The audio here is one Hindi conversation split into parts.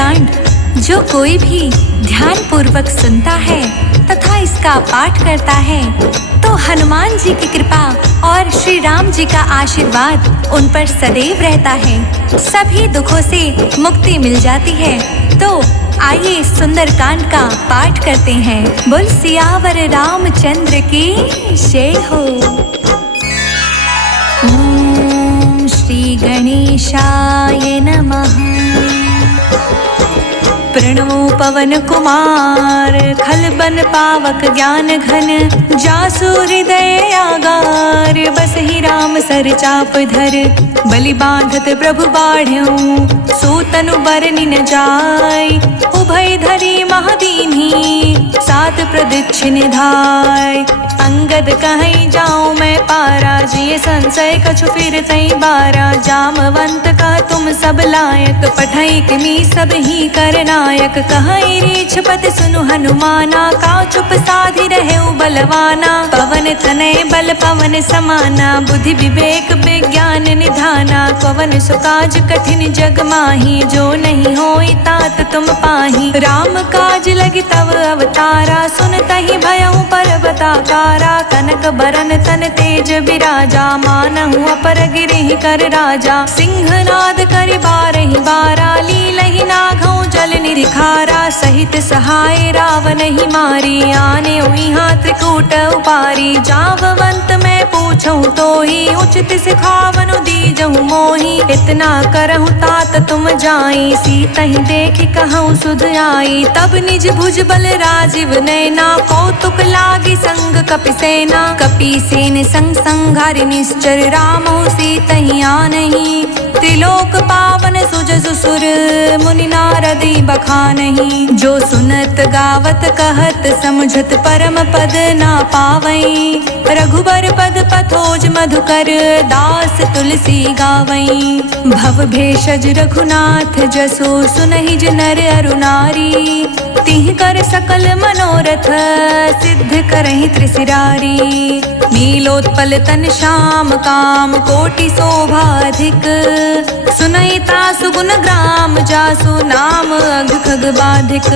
सुंदरकांड जो कोई भी ध्यान पूर्वक सुनता है तथा इसका पाठ करता है तो हनुमान जी की कृपा और श्री राम जी का आशीर्वाद उन पर सदैव रहता है। सभी दुखों से मुक्ति मिल जाती है। तो आइए सुंदरकांड का पाठ करते हैं। बोल सियावर रामचंद्र की जय हो। ओम श्री गणेशाय नमः। प्रणमो पवन कुमार खलबन पावक ज्ञान घन जासु हृदय आगार बसहि राम सर चाप धर बलि बांधत प्रभु बाढ़ऊ सूतनु बरनि न जाय उभय धरी महादीन्ही सात प्रदक्षिण धाय अंगद कहीं जाऊं मैं पारा जिये संशय कछु फिर तई बारा जामवंत कह तुम सब लायक पठई किमी सब ही कर नायक कहीं रीछ पत सुनु हनुमाना का चुप साधि रहे बलवाना पवन तनय बल पवन समाना बुद्धि विवेक विज्ञान निधाना पवन सुकाज कठिन जग माही जो नहीं होई तात तुम पाही राम काज लगी तव अवतारा सुन तहि भयउ पर्वताकारा कनक बरन तन तेज विराजा मानहु अपर गिरिहि कर राजा सिंहनाद करि बारहि बारा लीलहि नाघउ जल निरिखारा सहित सहाय रावण ही मारी आने यहाँ त्रिकूट उपारी जाववंत मैं पूछूं तो ही उचित सिखावनु दीजहु मोही इतना करहु तात तुम जाई सीता ही देखि कहूँ सुध आई तब निज भुज बल राजीव नैना कौतुक लागी संग कपि सेना कपि सेन संग संघारि निश्चर रामहु सीता ही आनहि त्रिलोक पावन सुजसु सुर मुनि नारदी बखानहि जो सुनत गावत कहत समुझत परम पद ना पावई रघुबर पद पथोज मधुकर दास तुलसी गावई भव भेषज रघुनाथ जसो सुनहि नर अरु नारी तिह कर सकल मनोरथ सिद्ध करहि त्रिशिरारी नीलोत्पल तन श्याम काम कोटि शोभाधिक सुनैता सुगुण ग्राम जासु नाम अघ खग बाधिक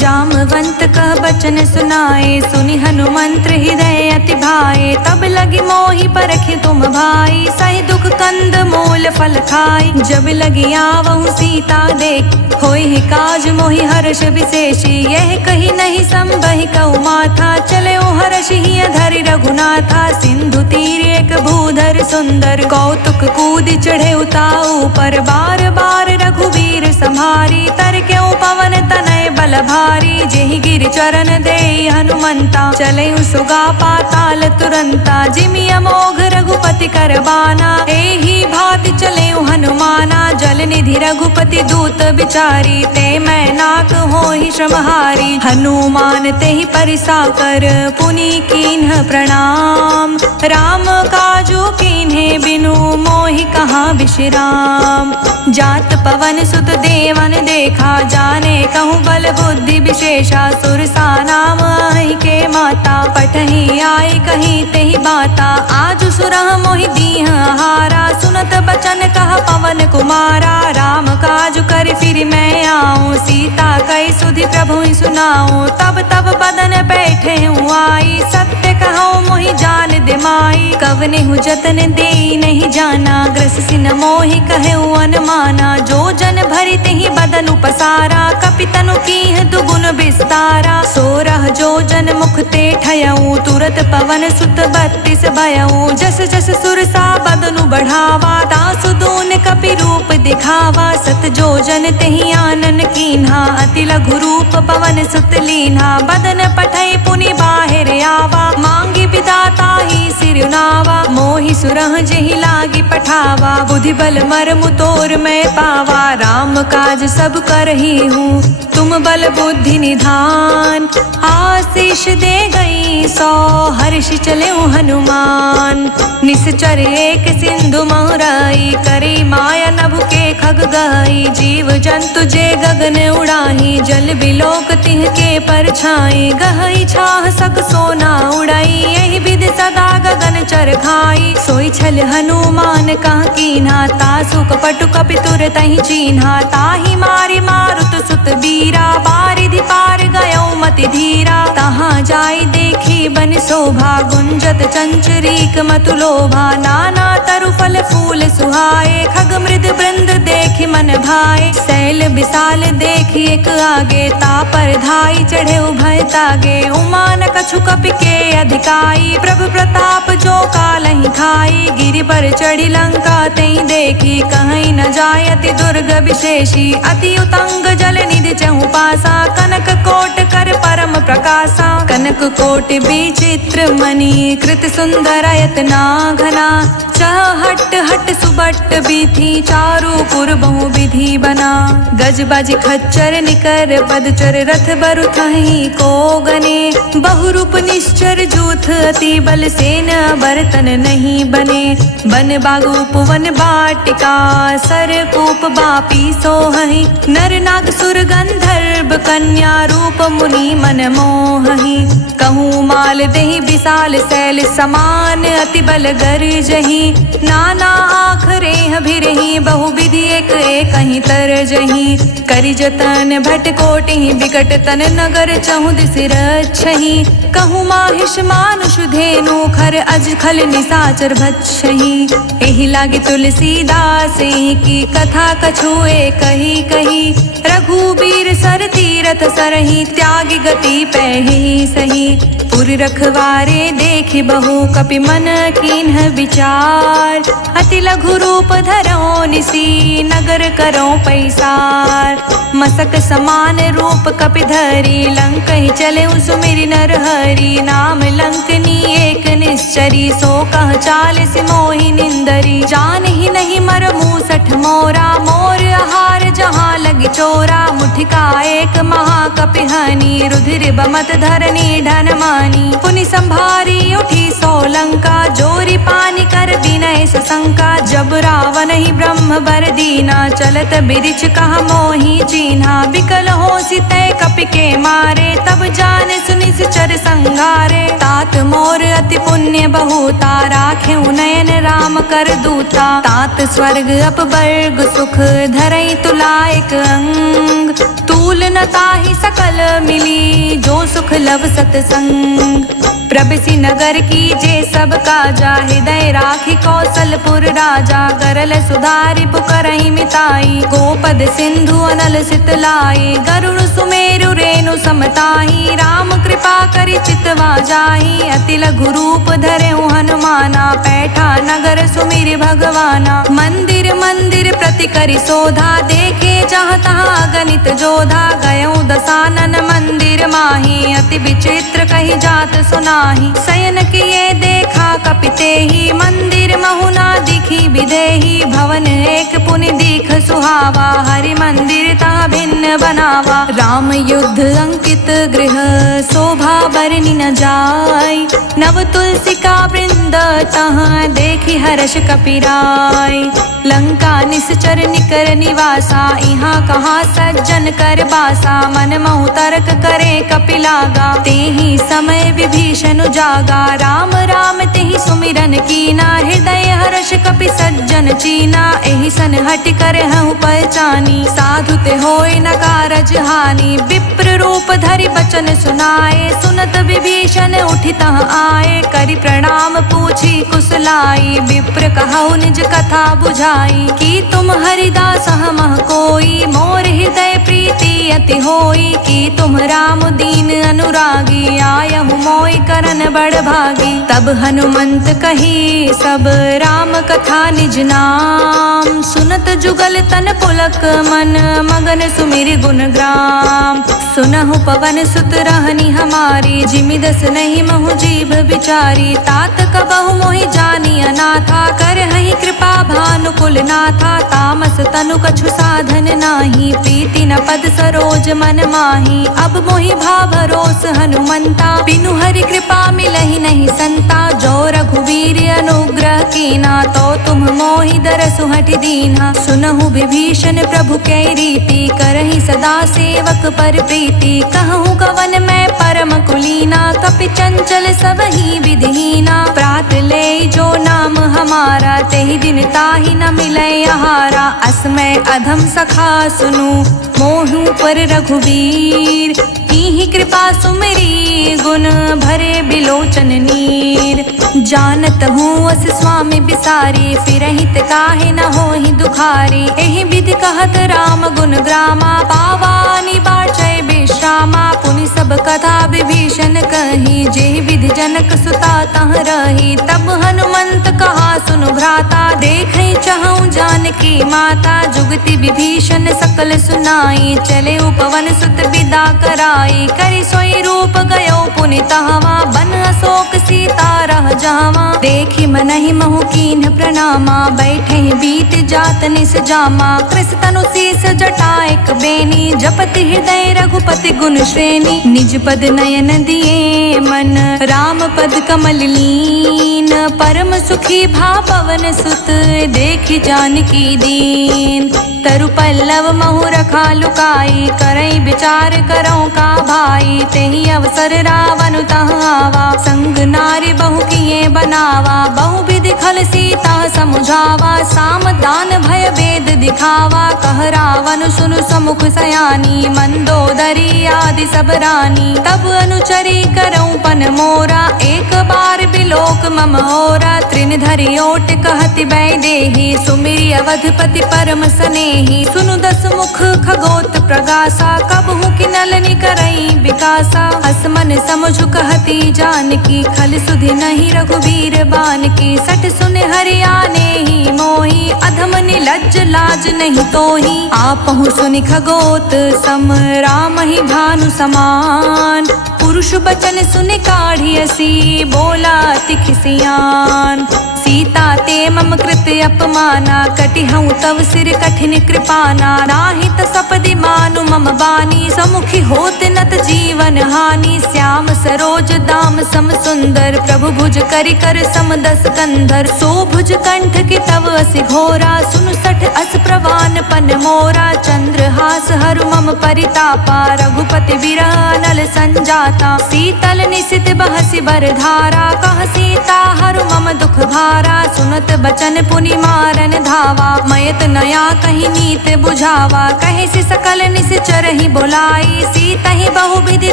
जामवंत कह बचन सुनाए सुनि हनुमंत्र हृदय अति भाए तब लगी मोहि परखि तुम भाई सही दुख कंद मूल फल खाई जब लगी आवहु सीता देख होई काज मोहि हर्ष विशेषी यह कही नहीं संबहि कहु माथा चले हर्ष ही धरि रघुनाथा सिंधु तीर एक भूधर सुंदर कौतुक कूद चढ़े उताऊ पर बार बार रघुवीर संहारी तर क्यों पवन तनय बल भारी जेहि गिर चरण दे हनुमंता चले सुगा पाताल तुरंता जिमि अमोघ रघुपति करबाना एहि भाति चले हनुमाना जल निधि रघुपति दूत बिचारी ते मैं नाक होहि श्रमहारी हनुमान तेहि परिसा कर पुनि कीन्ह प्रणाम राम काजू कीन्हे बिनु मोहि कहाँ विश्राम जात पवन सुत देवन देखा जाने कहूँ बल बुद्धि विशेषा सुरसा नाम आई के माता पठही आई कहीं तेहि बाता आज सुरह मोहि दीह हारा सुनत बचन कह पवन कुमारा राम काज कर फिर मैं आऊँ सीता कई सुधि प्रभु सुनाऊँ तब तब बदन बैठे हूँ आई सत्य कहूँ मोहि जान दिमाई कवने हूँ जतन दे नहीं जाना ग्रस सिन मोहि कहे अनमाना जो जन भरि तेहि बदन उपसारा कपितनु कीह दुगुन विस्तारा सोरह जो जन मुख ते ठयऊ तुरत पवन सुत 32 भयऊ जस जस सुरसा बदनु बढ़ावा दासु दून कपि रूप दिखावा सत जो जन तेहि आनन कीन्हा अति लघु रूप पवन सुत लीन्हा बदन पठई पुनि बाहिर आवा मांगी विदाता ही सिरुनावा मोहि सुरह जेहि लागी पठावा बुद्धि बल मर्म तोर मैं पावा राम काज सब करही हूँ तुम बल बुद्धि निधान आशीष दे गई सौ हर्ष चले हनुमान निश्चर एक सिंधु महराई करी माया नभ के खग गई, जीव जंतु जे गगन उड़ाही, जल बिलोक तिह के परछाई, गहई छाह सक सोना उड़ाई, यही विधि सदा गगन चर खाई। सोई छल हनुमान कह कीन्हा, तासु कपटु कपितुर तहि चीन्हा, ताहि मारि मारुत सुत बीरा, बारिधि पार गयो मति धीरा। तहाँ जाई देखी बन शोभा, गुंजत चंचरीक मतु लोभा, नाना तरु फल फूल सुहाए, खग मृद वृंद देखि मन भाए। शैल विशाल देखि एक आगे, तापर धाई चढ़े उभय तागे, उमान कछु कपि के अधिकाई, प्रभु प्रताप जो कालहि खाई। गिरि पर चढ़ी लंका तई देखी, कहीं न जाय अति दुर्ग विशेषी, अति उतंग जल निधि चहु पासा, कनक कोट कर परम प्रकाशा। कनक कोट विचित्र मणि, कृत सुंदर यतना घना, चहट हट सुबट बीथी, चारु पुर बहु विधि बना। गज बाज खच्चर निकर पदचर, रथ बरु थहीं को गने, बहुरूप निश्चर जूथ, अति बल सेन बर्तन नहीं बने। बन बागु पुवन बाटिका, सर कूप बापी सोहहि, नर नाग सुर गंधर्व कन्या, रूप मुनि मन मोहहि। कहूँ माल देहि विशाल शैल समान, अति बल गरजहि, नाना आखरे भिरहि, बहु विधि एक कहीं तरजहि। करि जतन भट कोटि बिकट तन, नगर चहु दिस रक्षहि, कहूँ माहिष मानुष धेनु, खर अज खल निसाचर भक्षहि। एहि लागी तुलसीदास की कथा कछुए कही कही, रघुबीर सर तीरथ सरहि, त्यागी गति पैहि सही। पुर रखवारे देखि बहु, कपि मन कीन्ह विचार, अति लघु रूप धरौ निसी, नगर करौ पैसार। मसक समान रूप कपि धरी, लंकहि चले सुमिरि नर हरि, नाम लंकनी एक निश्चरी, सो कह चालिस मोहि निंदरी। जानहि नहीं मर मूसठ मोरा, मोर आहार जहाँ लगी चोरा, मुठिका एक महाकपि हनी, रुधिर बमत धरनी ढन मानी। पुनि संभारी उठी सोलंका, जोरी पानी कर विनय सशंका, जब रावण ही ब्रह्म बर दीना, चलत बिरिछ कहा मोहि चीन्हा। बिकल होसि तै कपि के मारे, तब जान सुनि चर संघारे। तात मोर अति पुण्य बहुता, राखेउ नयन राम कर दूता। तात स्वर्ग अपवर्ग सुख, धरई तुलायक अंग, तूल न ताहि सकल मिली, जो सुख लव सतसंग। प्रबिसी नगर की जे सब काजा, हृदय राखी कौशलपुर राजा, गरल सुधारि पुकरहि मिताई, गोपद सिंधु अनल सितलाई, गरुड़ सुमेरु रेणु समताही, राम कृपा करि चितवा जाहि। अति लघु रूप धरेउ हनुमाना, पैठा नगर सुमिरि भगवाना। मंदिर मंदिर प्रति करि शोधा, देखे जहाँ तहाँ गणित जोधा। गयौ दसानन मंदिर माही, अति विचित्र कही जात सुनाही। शयन किए देखा कपिते ही, मंदिर महुना दिखी विदेही। भवन एक पुनि दीख सुहावा, हरि मंदिर ता भिन्न बनावा। राम युद्ध अंकित गृह, शोभा बरनि न जाय। नव तुलसी का वृंद तहाँ, देखी हर्ष कपिराय। लंका निश्चर निकर निवासा, इहाँ कहाँ सज्जन कर बासा। मन महु तर्क करे कपिलागा, तेहि समय विभीषण जागा। राम राम तेहि सुमिरन कीना, हृदय हर्ष कपि सज्जन चीना। एहि सन हटि कर हूँ पहचानी, साधु ते होय न कारज हानि। विप्र रूप धरि बचन सुनाए, सुनत विभीषण उठि तह आए। करि प्रणाम पूछी कुशलाई, विप्र कहु निज कथा बुझाई। कि तुम हरिदास हमह कोई, मोर हृदय प्रीति अति होई। कि तुम राम दीन अनुरागी, आयहु मोय करन बड़ भागी। तब हनुमंत कही सब राम कथा निज नाम, सुनत जुगल तन पुलक मन, मगन सुमिरि गुण ग्राम। सुनहु पवन सुत रहनी हमारी, जिमि दस नहीं महु जीभ बिचारी। तात कबहु मोहि जानी अनाथा, करहि कृपा भानुकुल नाथा। तामस तनु कछु साधन नाही, प्रीति न पद सरोज मन माही। अब मोहि भाव भरोस हनुमंता, बिनु हरि कृपा मिलहि नहीं संता। जो रघुवीर अनुग्रह कीना, तो तुम मोहि दरसु हठि दीन्हा। सुनहु विभीषण प्रभु कै रीति, करहि सदा सेवक पर प्रीति। कहूँ कवन मैं परम कुलीना, कपि चंचल सबहि विधिहीना। प्रात ले जो नाम हमारा, तेहि दिन ताहि न मिलै आहारा। असमय अधम सखा सुनु, मोहु पर रघुवीर। कीन्ही कृपा सुमिरी, गुण भरे बिलोचन नीर। जानत हूँ अस स्वामी बिसारी, फिरहित काहे न होहि दुखारी। एहि विधि कहत राम गुण ग्रामा, पावानि बाचै विश्रामा। पुनि सब कथा विभीषण कही, जेहि विधि जनक सुता तह रही। तब हनुमंत कहा सुनु भ्राता, देखै चहु जानकी माता। जुगति विभीषण सकल सुनाई, चले उपवन सुत विदा कराई। करि सोई रूप गयो पुनि तहवा, बन अशोक सीता रह जावा। देखि मनहि महु कीन्ह प्रणामा, बैठे बीत जात निस जामा। कृस तनु शीस जटा एक बेनी, जपति हृदय रघुपति गुण श्रेणी। निज पद नयन दिए मन, राम पद कमल लीन। परम सुखी भा पवन सुत, देखि जानकी दीन। तरु पल्लव महु रखा लुकाई, करई विचार करऊँ का भाई। तेहि अवसर रावण तहाँ आवा, संग नारी बहु किए बनावा। बहु विधि खल सीता समुझावा, साम दान भय वेद दिखावा। कह रावण सुनु समुख सयानी, मंदोदरी आदि सब रानी। तब अनुचरी करऊँ पन मोरा, एक बार बिलोक मम होरा। त्रिन धरि ओट कहति वैदेही, सुमिरि अवधपति परम स्नेही। सुनु दस मुख खगोत प्रगासा, कबहु किनलनि करई विकासा। असमन समुझ कहती जानकी, खल सुधि नहीं रघुवीर बानकी। सठ सुन हरियाने ही मोही, अधम निलज्ज लाज नहीं तोही। आपहु सुनि खगोत सम, राम ही भानु समान। पुरुष बचन सुन काढ़ियसी, बोला अति खिसियान। सीता ते मम कृत अपमाना, कटिहऊँ तव सिर कठिन कृपाना। नाहित सपदि मानु मम बानी, समुखी होत नत जीवन हानि। श्याम सरोज दाम सम सुंदर, प्रभु भुज करि कर सम दस कंधर। सो भुज कंठ की तव असि घोरा, सुनु सठ अस प्रवान पन मोरा। चंद्रहास हरु मम परितापा, रघुपति विरह नल संजाता। शीतल निशित बहसि बरधारा, कह सीता हरु मम दुख भारा। सुनत बचन पुनि मारन धावा, मयत नया कहीं नीत बुझावा। कहे से सकल निश्चर ही बोलाई, सीता ही बहु विधि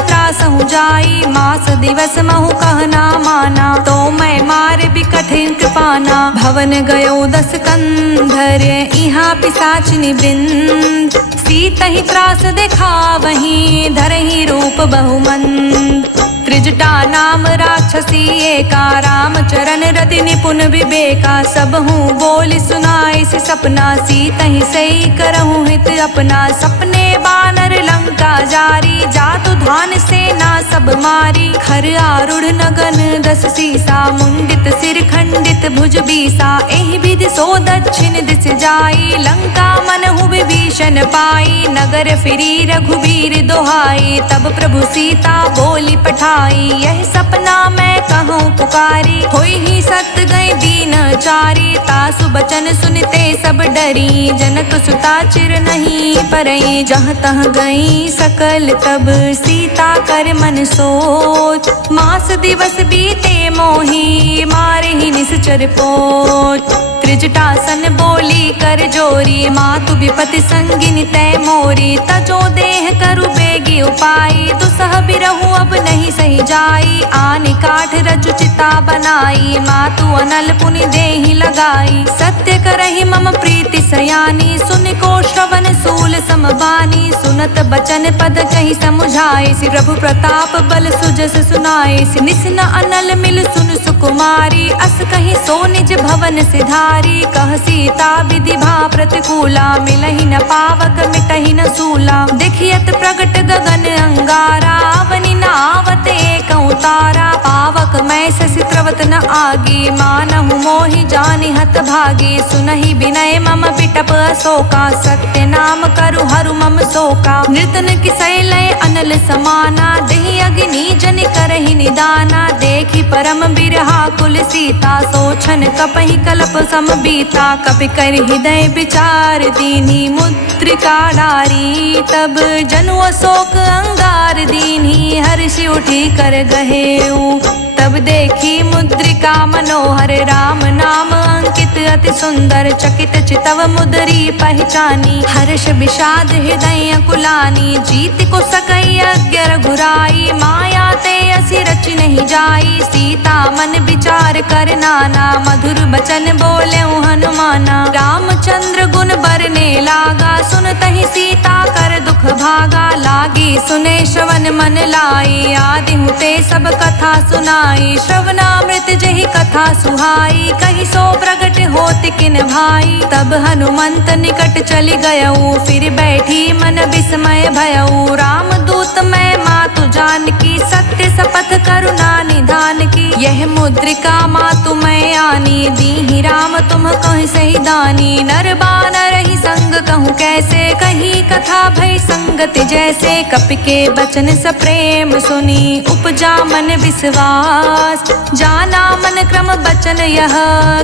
त्रासहु जाई। मास दिवस महु कहना माना, तो मैं मार भी कठिन कृपाना। भवन गयो दस कंधर, इहाँ पिशाचिनी वृंद। सीता ही त्रास देखा वहीं, धरहि रूप बहुमंद। त्रिजटा नाम राक्षसी एका, राम चरण रति निपुण विवेका। सब हूँ बोली सुनाए से सपना, सीता ही सही करहूँ हित अपना। सपने बानर लंका जारी, जातु धान सेना सब मारी। खर आरूढ़ नगन दस सीसा, मुंडित सिर खंडित भुज बीसा। एहि विधि सो दक्षिण दिस जाई, लंका मनहु विभीषण पाई। नगर फिरी रघुवीर दोहाई, तब प्रभु सीता बोली पठाई। यह सपना मैं कहूँ पुकारी, होई ही सत गई दीन चारी। तासु बचन सुनते सब डरी, जनक सुता चिर नहीं परई। जहाँ तह गई सकल तब, सीता कर मन सोच। मास दिवस बीते मोही, मारे ही निश्चर पोच। त्रिजटासन बोली कर जोरी, मातु विपति संगिनी तय मोरी। तजो देह करु बेगी उपाई, दुसह बिरहु अब नहीं सही जाई। आनि काठ रचु चिता बनाई, मातु अनल पुनि देहि लगाई। सत्य करहि मम प्रीति सयानी, सुन को श्रवण सूल समबानी। सुनत बचन पद कहि समुझाए, सि प्रभु प्रताप बल सुजस सुनाए। सि निस्न अनल मिल सुन सुकुमारी, अस कहि सो निज भवन सिधारी। कह सीता विधि भा प्रतिकूला, मिलहि न पावक मिटहि न सूला। देखियत प्रगट गगन अंगारा, अवनि न आवत एकौ उतारा, पावक मैं शशि त्रवत न आगी, मानहु मोहि जानि हत भागी। सुनहि विनय मम बिटप अशोका, सत्य नाम करु हरु मम शोका। नृतन किसै लय अनल समाना, देहि अग्नि जनि करहि निदाना। देखि परम बिरहा कुल सीता, सोचन कपहि कल्प सम बीता। कपि कर हृदय विचार दीन्ही, मुद्रिका डारी। तब जनु अशोक अंगार दीन्ही, हर्षि उठी कर गहेऊ। तब देखी मुद्रिका मनोहर, राम नाम अंकित अति सुंदर। चकित चितव मुद्री पहचानी, हर्ष विषाद हृदय कुलानी। जीत को सकई अज्ञ रघुराई, माया ते असि रचि नहीं जाई। सीता मन विचार कर नाना, मधुर बचन बोले हनुमाना। रामचंद्र गुण बरने लागा, सुनतहि सीता कर दुख भागा। लागी सुने श्रवण मन लाई, आदि हुते सब कथा सुनाई। श्रवणामृत जहि कथा सुहाई, कहि सो प्रगट होत किन भाई। तब हनुमंत निकट चली गयऊ, फिर बैठी मन विस्मय भयऊ। राम दूत मैं मातु जानकी, सत्य शपथ करुणा निधान की। यह मुद्रिका मातु मैं आनी, दीहि राम तुम कहि सही दानी। नर बानर ही संग कहूँ कैसे, कही कथा भई संगति जैसे। कपि के बचन सप्रेम सुनी, उपजा मन विश्वास। जाना मन क्रम बचन यह,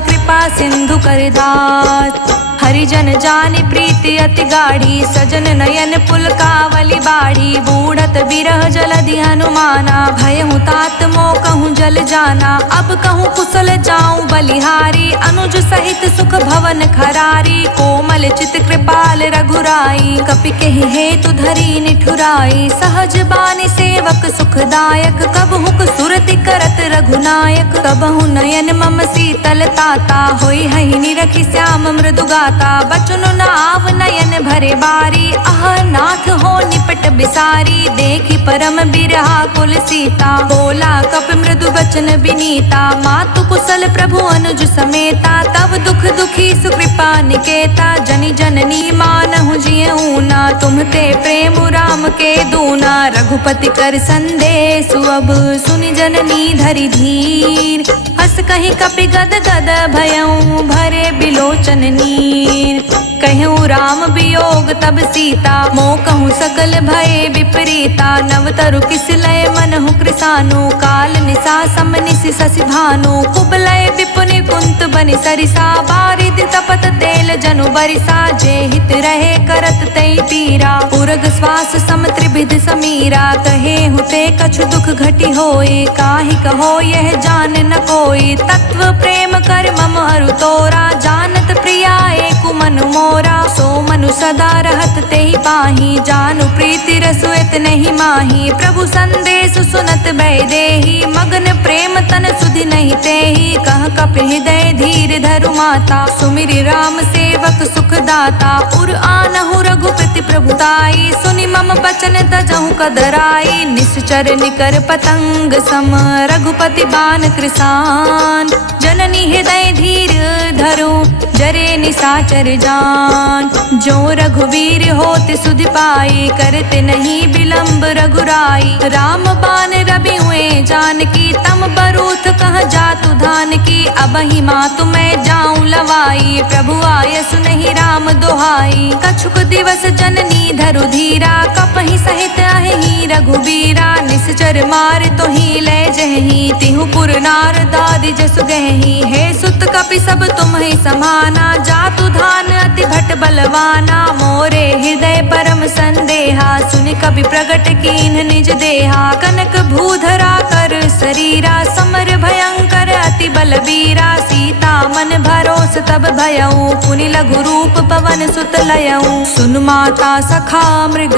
कृपा सिंधु कर दास। हरिजन जानि प्रीति अति गाढ़ी, सजन नयन पुलकावली बाढ़ी। बूढ़त बिरह जलधि हनुमाना, भयहु तात मोह कहूँ जल जाना। अब कहूँ कुशल जाऊँ बलिहारी, अनुज सहित सुख भवन खरारी। कोमल चित कृपाल रघुराई, कपि केहि हेतु धरी निठुराई। सहज बानी सेवक सुखदायक, कबहुक सुरति करत रघुनायक। कबहु नयन मम शीतल ताता, होई हहि निरखि श्याम मृदु गाता। बचन नाव नयन भरे बारी, आह नाथ हो निपट बिसारी। देखी परम बिरहा कुल सीता, बोला कपि मृदु बचन बिनीता। मातु कुशल प्रभु अनुज समेता, तब दुख दुखी सुकृपा निकेता। जनि जननी मानहु जियऊ ना, तुम ते प्रेम राम के दूना। रघुपति कर संदेश अब, सुनि जननी धरि धीर। हस कहि कपि गद गद भयऊ, भरे बिलोचन नीर। कहूँ राम वियोग तब सीता, मोह कहूँ सकल भय विपरीता। नवतरु किस लय मनहु कृसानु, काल निशा सम निशि शशि भानु। कुबलय विपुनि कुंत बनि सरिसा, बारिधि तपत तेल जनु बरिसा। जे हित रहे करत तै पीरा, उरग श्वास सम त्रिविध समीरा। कहे हुते कछु दुख घटी होए, काहि कहो यह जान न कोई। तत्व प्रेम कर मम अरु तोरा, जानत प्रिया एकु मनु मोरा। सो मनु सदा रहत तेहि पाही, जानु प्रीति रसु इत नहीं माही। प्रभु संदेश सुनत भय देहि, मगन प्रेम तन सुधि नहीं तेहि। कह कपि हृदय धीर धरु माता, सुमिरि राम सेवक सुख दाता। उर आनहु रघुपति प्रभुताई, सुनि मम बचन तजहु कदराई। निश्चर निकर पतंग सम, रघुपति बान कृसान। जननी हृदय धीर धरु, जरे निशाचर जान। जो रघुवीर होत सुधि पाई, करते नहीं विलंब रघुराई। राम बान रवि हुए जानकी, तम बरूथ कह जातु धान की। अबहि मातु मैं जाऊं लवाई, प्रभु आय सुनहि राम दोहाई। कछुक दिवस जननी धरु धीरा, कपहि सहित अहि रघुबीरा। निश्चर मार तो ही ले जहि, तिहु पुर नार दादि जसु गहि। हे सुत कपि सब तुम ही समाना, जातु धान अति भट बलवाना। मोरे हृदय परम संदेहा, सुनि कवि प्रगट कीन्ह निज देहा। कनक भूधरा कर शरीरा, समर भयंकर अति बलबीरा। सीता मन भरोस तब भयऊ, पुनि लघु रूप पवन सुत लयऊ। सुन माता सखा मृग,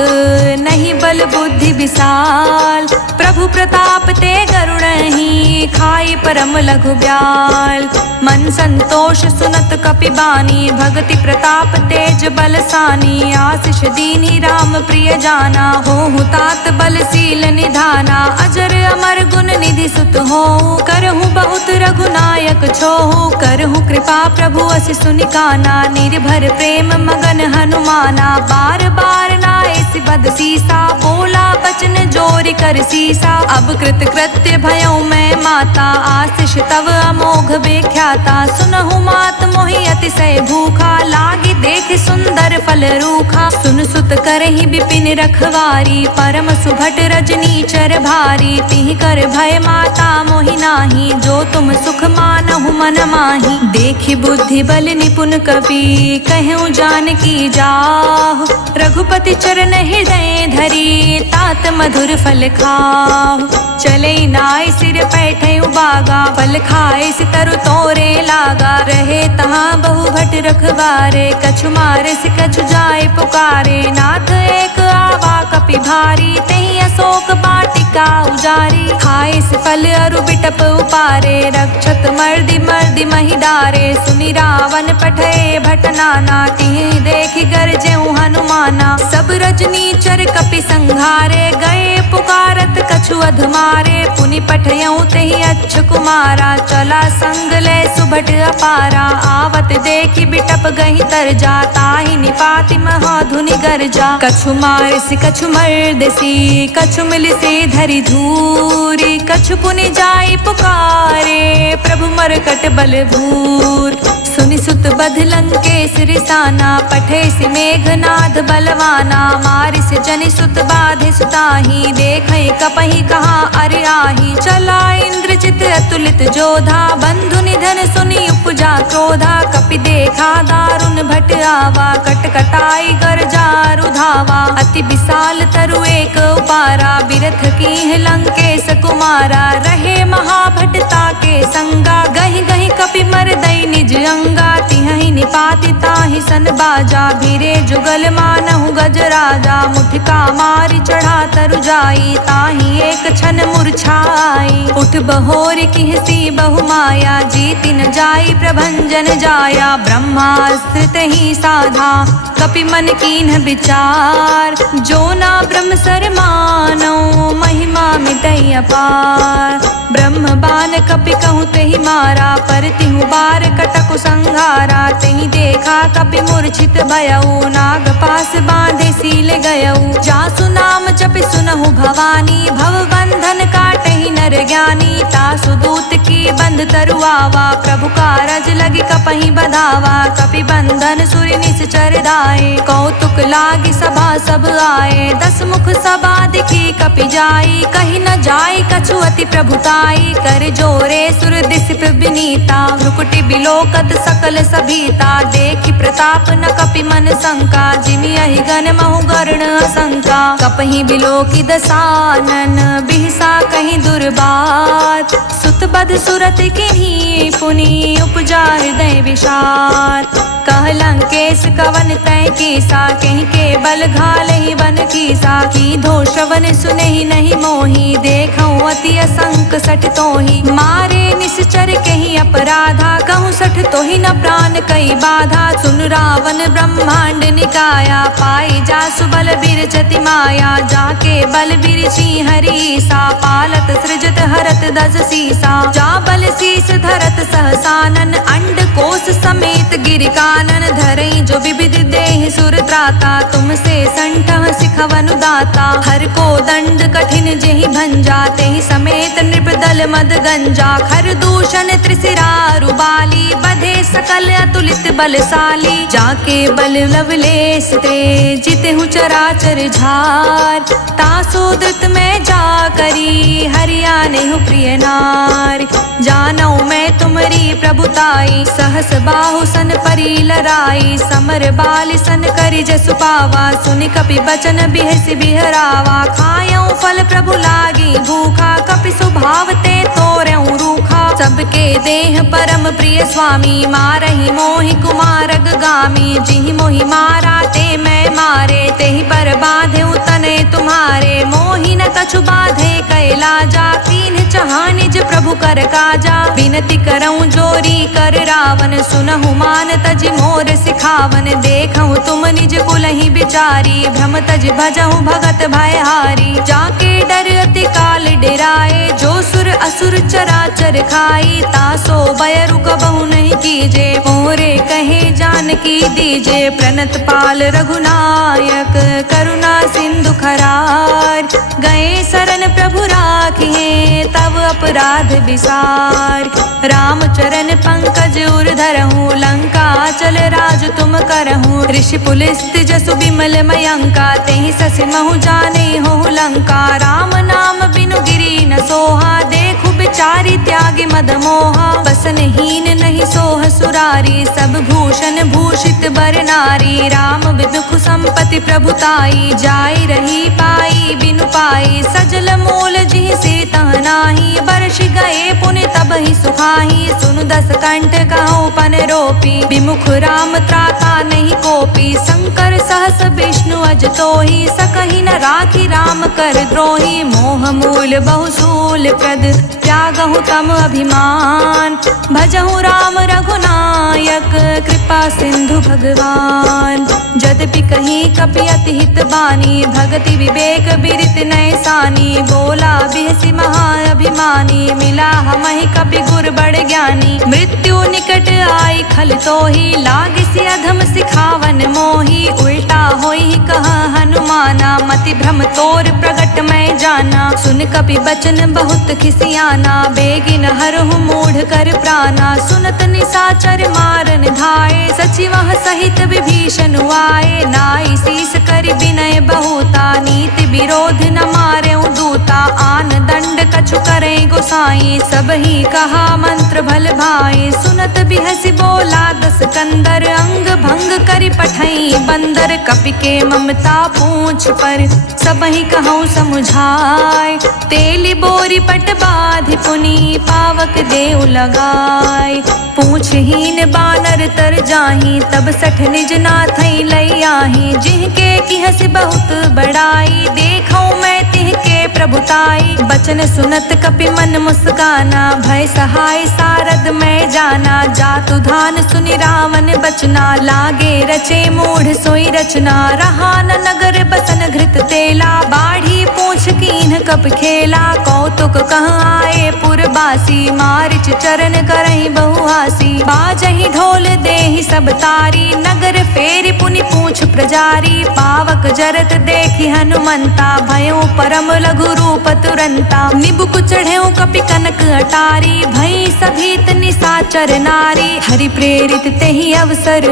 नहीं बल बुद्धि विशाल। प्रभु प्रताप ते गरुड़हि, खाई परम लघु ब्याल। मन संतोष सुनत कपि बानी, भगति प्रताप तेज बलसानी। आशीष दीन्हि राम प्रिय जाना, होहु तात बलशील निधाना। अजर अमर गुण निधि सुत होहु, करहु बहुत रघुनायक छोहु। करहु कृपा प्रभु असि सुनि काना, निर्भर प्रेम मगन हनुमाना। बार बार नाए बद सीसा, बोला बचन जोर कर सीसा। अब कृत कृत्य भयऊ मैं माता, आशीष तव अमोघ बेख्याता। सुनहु मात मोहि अतिशय भूखा, लागी देख सुंदर फल रूखा। सुन सुत करहि विपिन रखवारी, परम सुभट रजनी चर भारी। तिहि कर भय माता मोहि नाही, जो तुम सुख मानहु मन माही। देखि बुद्धि बल निपुण कपि, कहूँ जानकी जाहु। रघुपति चरण हृदय धरी, तात मधुर फल खाहु। चले नाय सिर पैठे उबागा, फल खाए सितरु तोरे लागा। रहे तहाँ बहु भट रखवारे, कछु मारे से कछु जाए पुकारे। नाथ एक आवा कपि भारी, तेहि अशोक वाटिका उजारी। खाए से फल अरु बिटप उपारे, रक्षत मर्दि मर्दि महि डारे। सुनि रावण पठे भट नाना, तिहि देखि गरजेउ हनुमाना। सब रजनी चर कपि संघारे, गए पुकारत कछु अधमारे। पुनि पठयउ तेहि अच्छ कुमारा, चला संग ले सुभट अपारा। आवत देखि बिटप गहि तरजा, ताहि निपाति महाधुनि गरजा। कछु मारिसि कछु मर्दसी, कछु मिलिसि धरि धूरी। कछु पुनि जाई पुकारे, प्रभु मरकट बल भूर। सुनि सुत बध लंकेश रिसाना, पठे सि मेघनाद बलवाना। मारिस जनि सुत बाधे सुताही, देखै कपहि कहाँ अरि आही। चला इंद्रजित अतुलित जोधा, बंधु निधन सुनि उपजा क्रोधा। कपि देखा दारुण भट आवा, कटकटाई गरजा रुधावा। अति विशाल तरु एक उपारा, बिरथ कीन्ह लंकेश कुमारा। रहे महाभटता के संगा, गहि गहि कपि मरदई निज अंगा। तिहि निपाति ताहि सन बाजा, भीरे जुगल मानहु गजराजा। मुठिका मारि चढ़ा तरु जाई, ताहि एक क्षण मूर्छाई। उठ बहोर किहसी बहु माया, जीति न जाई प्रभंजन जाया। ब्रह्मास्त्र तहि साधा, कपि मन कीन्ह विचार। जो ना ब्रह्म सर मानौ, महिमा मिटई अपार। ब्रह्म बान कपि कहूँ तेहि मारा, पर तिहु बार कटकु संघारा। तेहि देखा कपि मूर्छित भयऊ, नाग पास बांधे सील गयऊ। जासु नाम जपि सुनहु भवानी, भव बंधन काटहि नर ज्ञानी। तासु दूत की बंध तरुआवा, प्रभु कारज लगी कपहि बधावा। कपि बंधन सुरि निश्चर दाए, कौतुक लागी सभा सब आए। 10 मुख सभा दिखी कपि जाई, कहि न जाई कछु अति प्रभुताई। कर जोरे सुर दिसिप विनीता, भ्रुकुटि बिलोकत सकल सभीता। देखि प्रताप न कपि मन शंका, जिमि अहि गण महु गर्ण असंका। कपहि बिलोकि दसानन, बिहसा कहि दुर्बात। सुत बध सुरत किन्ही, पुनि उपजा हृदय विषाद। कह लंकेश कवन तय कीसा, कहीं के बल घालहि बन कीसा। की धो श्रवण सुनहि नहीं मोही, देखऊँ अति असंक सठ तोही। मारे निश्चर कहीं अपराधा, कहूँ सठ तोहि न प्राण कई बाधा। सुन रावण ब्रह्मांड निकाया, पाई जासु बल बिरचति माया। जाके बल बिरची हरीसा, पालत सृजत हरत 10 सीसा। जा बल शीस धरत सहसानन, अंड कोश समेत गिरिकानन। धरई जो विविध देहि सुर त्राता, तुमसे संठह सिखवनु दाता। हर को दंड कठिन जेहि भंजा, तेहि समेत नृपदल मद गंजा। खर दूषण त्रिशिरा रुबाली, बधे सकल अतुलित बलशाली। जाके बल लवलेश ते, जितहु चराचर झार। तासो धृत में जा करी, हरियानेहु प्रिय नार। जानौ मैं तुमरी प्रभुताई, सहस बाहु सन परी लराई। समर बाल सन करि जसु पावा, सुनि कपि बचन बिहसि बिहरावा। खायऊ फल प्रभु लागी भूखा, कपि सुभाव ते तोरऊ रूखा। सबके देह परम प्रिय स्वामी, मारहि मोहि कुमारग गामी। जिहि मोहि मारा ते मैं मारे, तेहि पर बाधे तनय तुम्हारे। मोहि न कछु बाधे कैलाजा, कीन्ह चाहा निज प्रभु कर काजा। विनती करऊँ जोरी कर रावण, सुनहु मान तजि मोर सिखावन। देखऊँ तुम निज कुल सुनहि बिचारी, भ्रम तज भजहु भगत भयहारी। जाके डर अति काल डेराए, जो सुर असुर चराचर खाई। तासो बयरु कबहु नहीं कीजे, मोरे कहे जानकी दीजे। प्रणत पाल रघुनायक, करुणा सिंधु खरार। गए शरण प्रभु राखिए, तब अपराध विसार। राम चरण पंकज उर धरहूँ, लंका चल राज तुम करहूँ। ऋषि पुलिस्त जसु विमल मयंका, तेहि ससि महु जाने हो लंका। राम नाम बिनु गिरि न सोहा, देखु बिचारी त्यागी मद मोहा। बसनहीन नहीं सोह सुरारी, सब भूषण भूषित बर नारी। राम विमुख संपत्ति प्रभुताई, जाई रही पाई बिनु पाई। सजल मोल जिहि सिर तह नाही, बरष गए पुनि तब ही सुखाही। सुनु दस कंठ कहूँ पन रोपी, विमुख राम त्राता नहीं कोपी। शंकर सहस विष्णु अज तोहि, सकहि न राखी राम कर द्रोही। मोह मूल बहुसूल प्रद, त्यागहु तम अभिमान। भजहु राम रघुनायक, कृपा सिंधु भगवान। यद्यपि कहीं कपि अति हित बानी, भगति विवेक बिरित नैसानी। बोला बिहसि महाअभिमानी, मिला हमहि कपि गुर बड़ ज्ञानी। मृत्यु निकट आई खल तोहि, लागिसि अधम सिखावन मोहि। उल्टा होई कहा हनुमाना, मति भ्रम तोर प्रगट मैं जाना। सुन कपि बचन बहुत खिसियाना, बेगिन हरहु मूढ़ कर प्राणा। सुनत निशाचर मारन धाये, सचिवह सहित विभीषण आए। नाई शीस करि विनय बहुता, नीति विरोध न मारेउ दूता। आन दंड कछु करे गोसाई, सब ही कहा मंत्र भल भाई। सुनत बिहसि बोला दस कंदर, अंग भंग करि पठई बंदर। कपि के ममता पूछ पर, सब ही कहूँ समुझाय। तेली बोरी पट बाधि पुनि, पावक देउ लगाय। पूछहीन बानर तर जाही, तब सठ निज नाथई लई आही। जिहके किहसि बहुत बड़ाई, देखऊँ मैं तिहके प्रभुताई। बचन सुनत कपि मन मुस्काना, भय सहाय सारद मैं जाना। जातु धान सुनि रावण बचना, लागे रचे मूढ़ सोई रचना। रहा न नगर बसन घृत तेला, बाढ़ी पूछ कीन्ह कप खेला। कौतुक कहाँ आए पुरबासी, मारिच चरण करहि बहुहासी। बाजहि ढोल देहि सब तारी, नगर फेरि पुनि पूछ प्रजारी। पावक जरत देखि हनुमंता, भयउ परम लघु रूप तुरंता। निबुक चढ़ेउ कपि कनक अटारी, भई सभीत निशाचर नारी। हरि प्रेरित तेहि अवसर,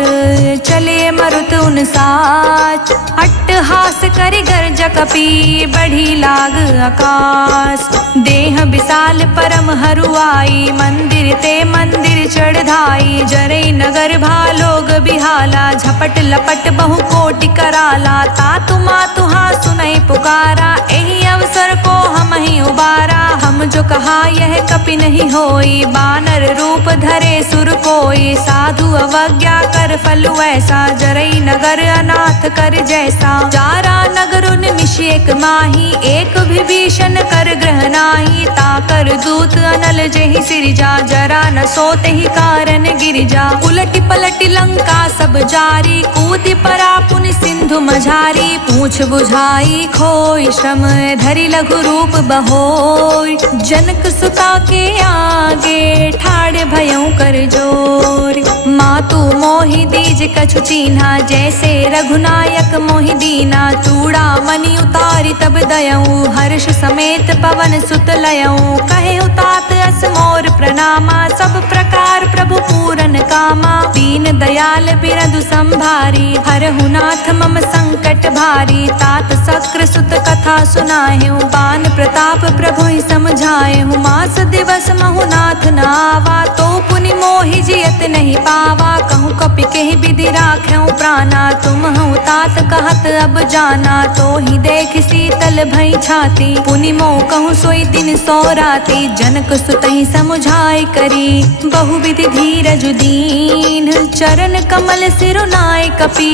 चले मरुत उन साच। अट्टहास करि गर्ज कपि, बढ़ी लाग आकाश। देह विशाल परम हरुआई, मंदिर ते मंदिर चढ़ाई। जरै नगर भालोग बिहाला, झपट लपट बहु कोटि कराला। तातु मातु हाँ सुनई पुकारा, एहि अवसर को हम ही उबारा। हम जो कहा यह कपि नहीं होई, बानर रूप धरे सुर कोई। साधु अवज्ञा कर फल ऐसा, जरै नगर अनाथ कर जैसा। जारा नगर निमिष एक माही, एक विभीषण कर ग्रह नाही। ताकर दूत अनल जेहि सिरजा, जरा न सोते ही कारण गिरिजा। उलटि पलटि लंका सब जारी, कूदि परा पुनि सिंधु मझारी। पूछ बुझाई खोई श्रम, धरि लघु रूप बहोय। जनक सुता के आगे, ठाड़ भयउ कर जोर। मातु मोहि दीज कछु चीन्हा, जैसे रघुनायक मोहि दीना। चूड़ा मणि उतारी तब दयऊ, हर्ष समेत पवन सुत लयऊ। कहे तात अस मोर प्रणामा, सब प्रकार प्रभु पूरन कामा। दीन दयाल बिरधु संभारी, हरहु नाथ मम संकट भारी। तात सक्र सुत कथा सुनाएहु, बान प्रताप प्रभु ही समझाएहु। मास दिवस महु नाथ न आवा, तो पुनि मोहि जियत नहीं पावा। कहूँ कपि केहि विधि राखेउ प्राणा, तुम हूँ तात कहत अब जाना। तो ही देख शीतल भई छाती, पुनि मोह कहूँ सोई दिन सो राती। जनक सुतहि समुझाई करी, बहुविधि धीरज दीन। चरण कमल सिरुनाय कपि,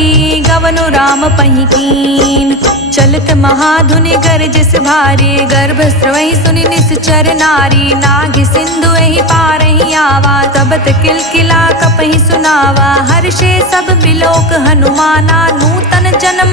गवनु राम पहि कीन। चलत महाधुनि गरजस भारी, गर्भ स्रवहि सुनि निश्चर नारी। नाग सिंधु एहि पारहि आवा, तबत किलकिला कपहि सुनावा। हर्षे सब बिलोक हनुमाना, नूतन जन्म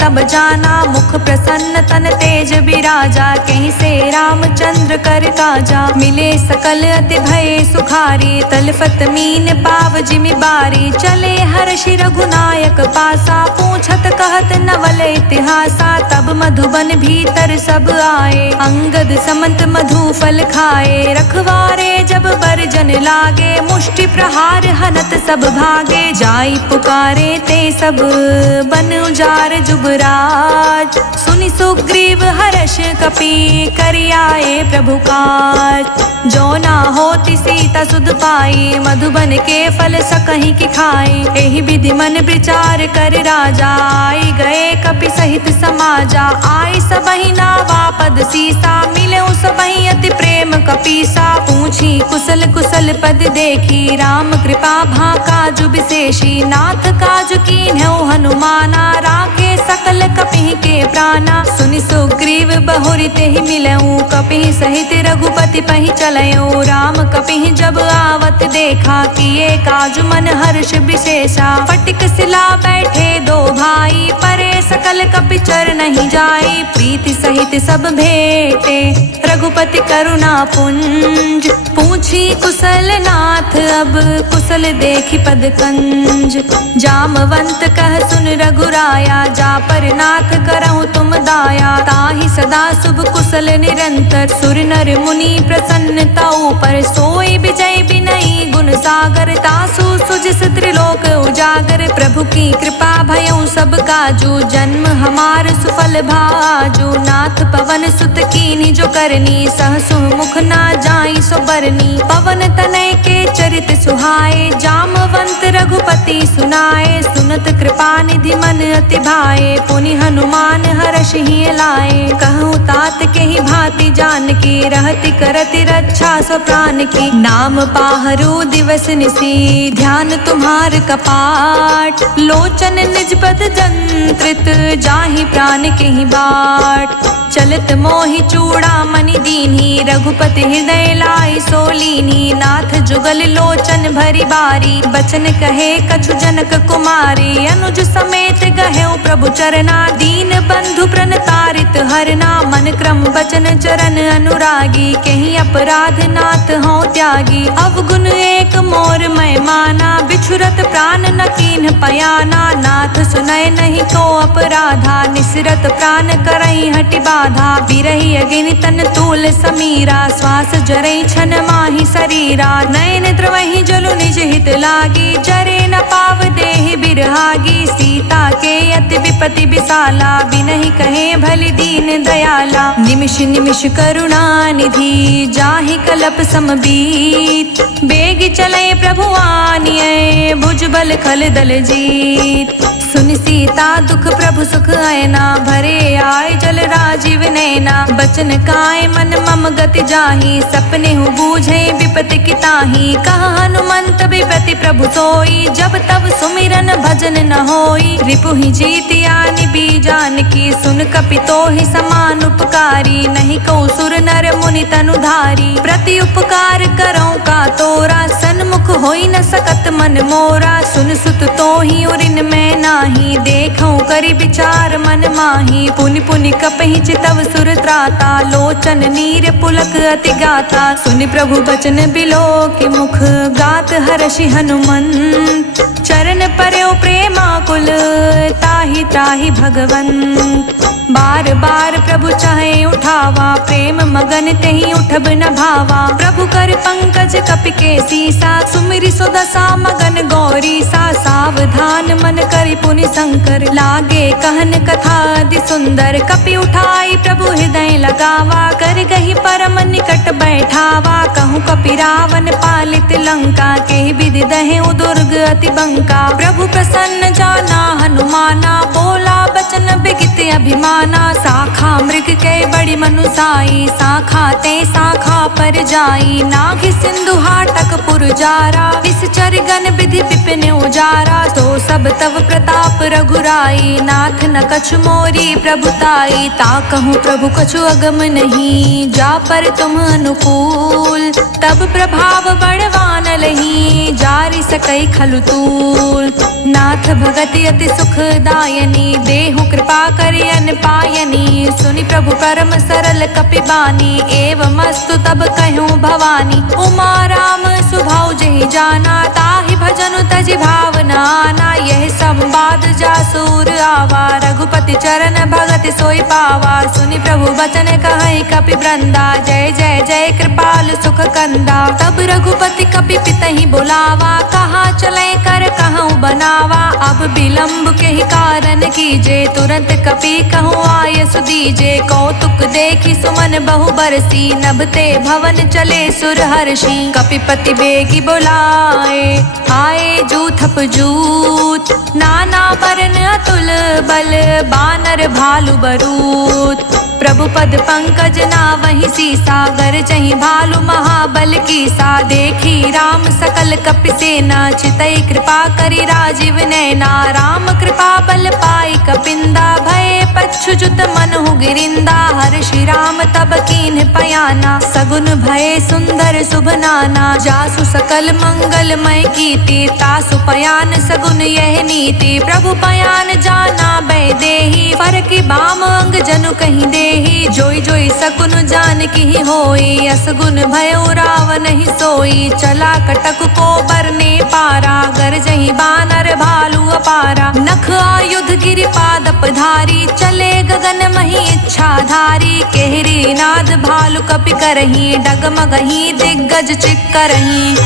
तब जाना, मुख प्रसन्न तन तेज बिराजा, कहीं से रामचंद्र कर काजा। मिले सकल अति भय सुखारी, तलफत मीन पाव जिमि बारी। चले हर्षि रघुनायक पासा, पूछत कहत नवल इतिहासा। तब मधुबन भीतर सब आए, अंगद समंत मधु फल खाए। रखवारे जब बरजन लागे, मुष्टि प्रहार हनत सब भागे। जाई पुकारे ते सब बन उजार जुबराज, सुनि सुग्रीव हर्ष कपि करि आए प्रभु काज। जो ना होती सीता सुध पाई, मधुबन के फल सकहीं की खाई। एहि विधि मन विचार कर राजा, आई गए कपि सहित समाजा। आई सबहि नावा पद सीसा, मिले सबहि अति प्रेम कपीसा। पूछी कुशल कुशल पद देखी, राम कृपा भा काजु विशेषी। नाथ काजु कीन्हु हनुमाना, राखे सकल कपिहि के प्राणा। सुनि सुग्रीव बहुरि तेहि मिलऊँ, कपिहि सहित रघुपति पहि चलऊँ। राम कपिहि जब आवत देखा, किए काजु मन हर्ष विशेषा। फटिक सिला बैठे दो भाई, परे सकल कपि चर नहीं जाई। प्रीति सहित सब भेटे, रघुपति करुणा पुंज। पूछी कुशल नाथ अब, कुशल देखी पद कंज। जामवंत कह सुन रघुराया, जा पर नाथ करऊँ तुम दाया। ताहि सदा शुभ कुशल निरंतर, सुर नर मुनि प्रसन्नता ऊपर। सोई विजय बिनई गुण सागर, तासु सुजिस त्रिलोक उजागर। प्रभु की कृपा भयउ सब काजू, जन्म हमार सुफल भाजू। नाथ पवन सुत कीन्ही जो करनी, सहसु मुख ना जाई सो बरनी। पवन तनय के चरित सुहाए, जामवंत रघुपति सुनाए। सुनत कृपा निधि मन अति भाए, पुनि हनुमान हर्षहि लाए। कहूँ तात के ही भांति जान की, रहति करति रक्षा सो प्राण की। नाम पाहरु दिवस निसी, ध्यान तुम्हार कपाट। लोचन निज पद जंत्रित, जाहि प्राण के ही बाट। चलत मोहि चूड़ा मणि दीन्ही, रघुपति हृदय लाई सोलीनी। नाथ जुगल लोचन भरी बारी, बचन कहे कछु जनक कुमारी। अनुज समेत गहेउ प्रभु चरना, दीन बंधु प्रण तारित हरना। मन क्रम बचन चरण अनुरागी, कहीं अपराध नाथ हों त्यागी। अवगुण एक मोर मैं माना, बिछुरत प्राण न कीन्ह पयाना। नाथ सुनय नहीं को अपराधा, निसरत प्राण करई हटि बाधा। बिरहि अगिनि तन तूल समीरा, श्वास जरई छन माहि शरीरा। नयन द्रवहि जलु निज हित लागी, जरे न पाव देहि बिरहागी। सीता के अति विपति विशाला, बिनहि कहे भलि दीन दयाला। निमिष निमिष करुणा निधि, जाहि कलप समबीत। बेग चले प्रभु आनिए, भुजबल खल दल जीत। सुनि सीता दुख प्रभु सुख आयना, भरे आय जल राजीव नैना। बचन काय मन मम गति जाहि, सपने हूँ बूझे विपति की ताहि। कह हनुमंत विपति प्रभु सोई, जब तब सुमिरन भजन न होई। रिपुहि जीतिया निबी जानकी, सुन कपि तोहि समान उपकारी। नहीं कहूँ सुर नर मुनि तनुधारी, प्रति उपकार करऊँ का तोरा। सन्मुख होई न सकत मन मोरा, सुन सुत तोहि उरिन में नाही। देखऊँ करि विचार मन माही, पुनि पुनि कपहि चितव सुर त्राता। लोचन नीर पुलक अति गाता, सुनि प्रभु बचन बिलो के मुख। गात हर्षि हनुमंत, चरण पर्यो प्रेमाकुल। ताहि ताहि भगवंत, बार बार प्रभु चाहे उठावा। प्रेम मगन तेहि उठब न भावा। प्रभु कर पंकज कपि के सीसा, सुमिरि सो दशा मगन गौरी सा। सावधान मन करि पुनि शंकर, लागे कहन कथा अति सुंदर। कपि उठाई प्रभु हृदय लगावा, कर गही परम निकट बैठावा। कहूँ कपि रावण पालित लंका, के विधि दहेउ दुर्ग अति बंका। प्रभु प्रसन्न जाना हनुमाना, बोला बचन बिगित अभिमाना। शाखा मृग के बड़ी मनुसाई, शाखा ते शाखा पर जाई। नाग सिंधु हाटक पुर जारा, विषचर गण विधि विपिन उजारा। तो सब तव प्रताप रघुराई, नाथ न कछु मोरी प्रभुताई। ताकहूँ प्रभु कछु अगम नहीं, जा पर तुम अनुकूल। तब प्रभाव बड़वान लही, जारि सकई खलु तूल। नाथ भगति अति सुखदायनी, देहु कृपा करि अन पायनी। सुनि प्रभु परम सरल कपि बानी, एवमस्तु तब कहूँ भवानी। उमा राम सुभाउ जेहि जाना, ताहि भजनु तजि भावना आना। यह संवाद जासूर आवा, रघुपति चरण भगति सोई पावा। सुनि प्रभु बचन कहै कपि वृंदा, जय जय जय कृपाल सुख कंदा। तब रघुपति कपि पितहि बुलावा, कहाँ चले कर कहूँ बनावा। अब विलम्ब के ही कारण कीजे, तुरंत कपि कहूँ आय सुदीजे। कौतुक देखी सुमन बहु बरसी, नभते भवन चले सुर हर्षि। कपिपति बेगी बुलाए, आए जूथप जूत। नाना बरन अतुल बल, बानर भालु बरूत। प्रभु पद पंकज नावहि सीसा, गरजहि भालु महाबल कीसा। देखी राम सकल कपि सेना, चितई कृपा करि राजीव नैना। राम कृपा बल पाई कपिंदा, भय पच्छुजुत मनहु गिरिंदा। हर्षि राम तब कीन्ह पयाना, सगुन भय सुंदर शुभ नाना। जासु सकल मंगलमय कीर्ति, तासु पयान सगुन यह नीति। प्रभु पयान जाना बै देहि, फरकि बाम अंग जनु कहि देहि। जोई जोई सकुन जान की होई, असगुन भयो रावण ही सोई। चला कटक को बरने पारा, गरजहि बानर भालु अपारा। नख आयुध गिरि पादप धारी, चले गगन मही इच्छा धारी। केहरी नाद भालु कपि करही, डगमगही दिग्गज चिक्करही।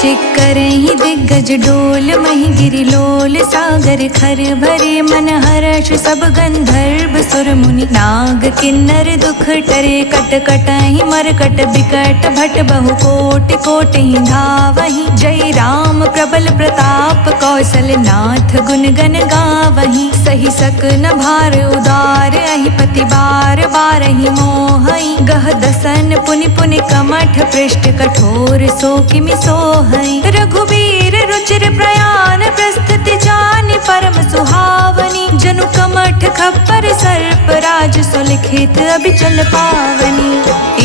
चिक्करहि दिग्गज डोल, मही गिरि लोल। सागर खर भरे मन हर्ष, सब गंधर्व सुर मुनि। नाग किन्नर दुख टरे, कट कटहि मरकट बिकट। भट बहु कोटि कोटि धावहि, जय राम प्रबल प्रताप। कौशल नाथ गुण गण गावहि, सही सकन भार उदार। अहि पति बार बारहि मोहहि, गह दसन पुनि पुनि कमठ। पृष्ठ कठोर सो किमि सोहहि, रघुबीर रुचिर प्रयाण। प्रस्तुति जानि परम सुहावनी, जनु कमठ खप्पर सर्प राज। सुलिखित अभिचल पावनी,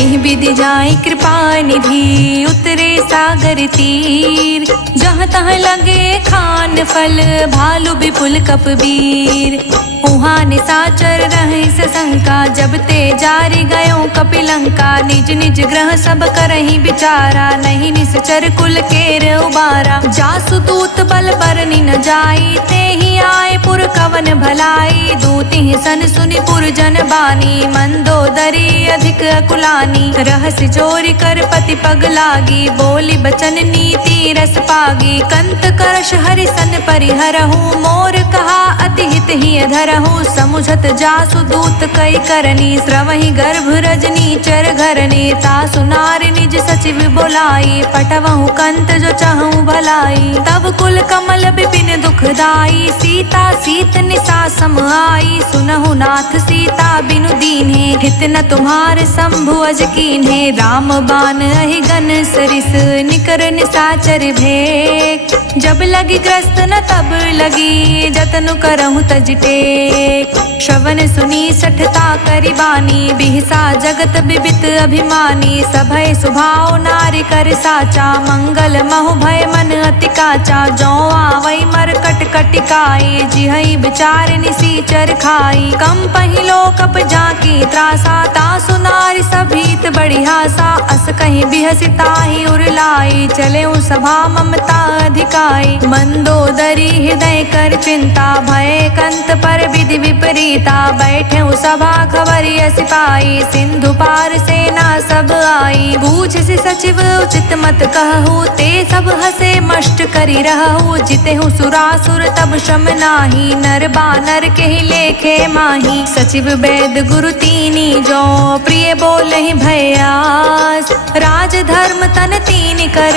एहि विधि जाय कृपा निधि। उतरे सागर तीर, जहाँ तहाँ लगे खान फल। भालु विपुल कपबीर, उहाँ निशाचर रहे सशंका। जब ते जारि गयो कपिलंका, निज निज ग्रह सब करहि विचारा। नहीं निश्चर कुल केर उबारा, जासु दूत बल बरनि न जाई। ते ही आए पुर कवन भलाई, दूति सन सुनि पुर जन बानी। मंदोदरी अधिक अकुलानी, रहस्य चोरी कर पति पग लागी। बोली बचन नीति रस पागी, कंत करश हरि सन परिहरहु। मोर कहा अति हित ही धरहु, समुझत जासु दूत कई करनी। श्रवहि गर्भ रजनी चर घरने, तासु नारि निज सचिव बोलाई। पटवहु कंत जो चाहूं भलाई, तब कुल कमल विपिन दुखदाई। सीता सीत निसा सम आई, सुनहु नाथ सीता बिनु दीन्हे। हित न तुम्हार शंभु अज कीन्हे, राम बान अहि गन सरिस। निकर निसाचर भेक, जब लगी ग्रस्त न तब लगी। जतनु करहु तज टेक, श्रवण सुनी सठता करि बानी। बिहसा जगत बिबित अभिमानी, सभय सुभाव नारि कर साचा। मंगल महु भय मन अति काचा, जो आवै मरकट कटिकाई। जिहै विचार निसीचर खाई, कम पहिलो कप जाकी त्रासा। तासु नारि सभीत बड़ी हासा, अस कहीं बिहसी ताहि उरलाई। चले सभा ममता अधिकाई, मंदोदरी हृदय कर चिंता। भय कंत पर विधि विपरीता, बैठे सभा खबरिय सिपाही। सिंधु पार सेना सब आई, बूझ से सचिव उचित मत कहू। ते सब हसे मष्ट करी रहू, जितेहु सुरासुर तब शम नाही। नर बानर के ही लेखे माही, सचिव वैद गुरु तीनी जो। प्रिय बोलहि भयास, राज धर्म तन तीन कर।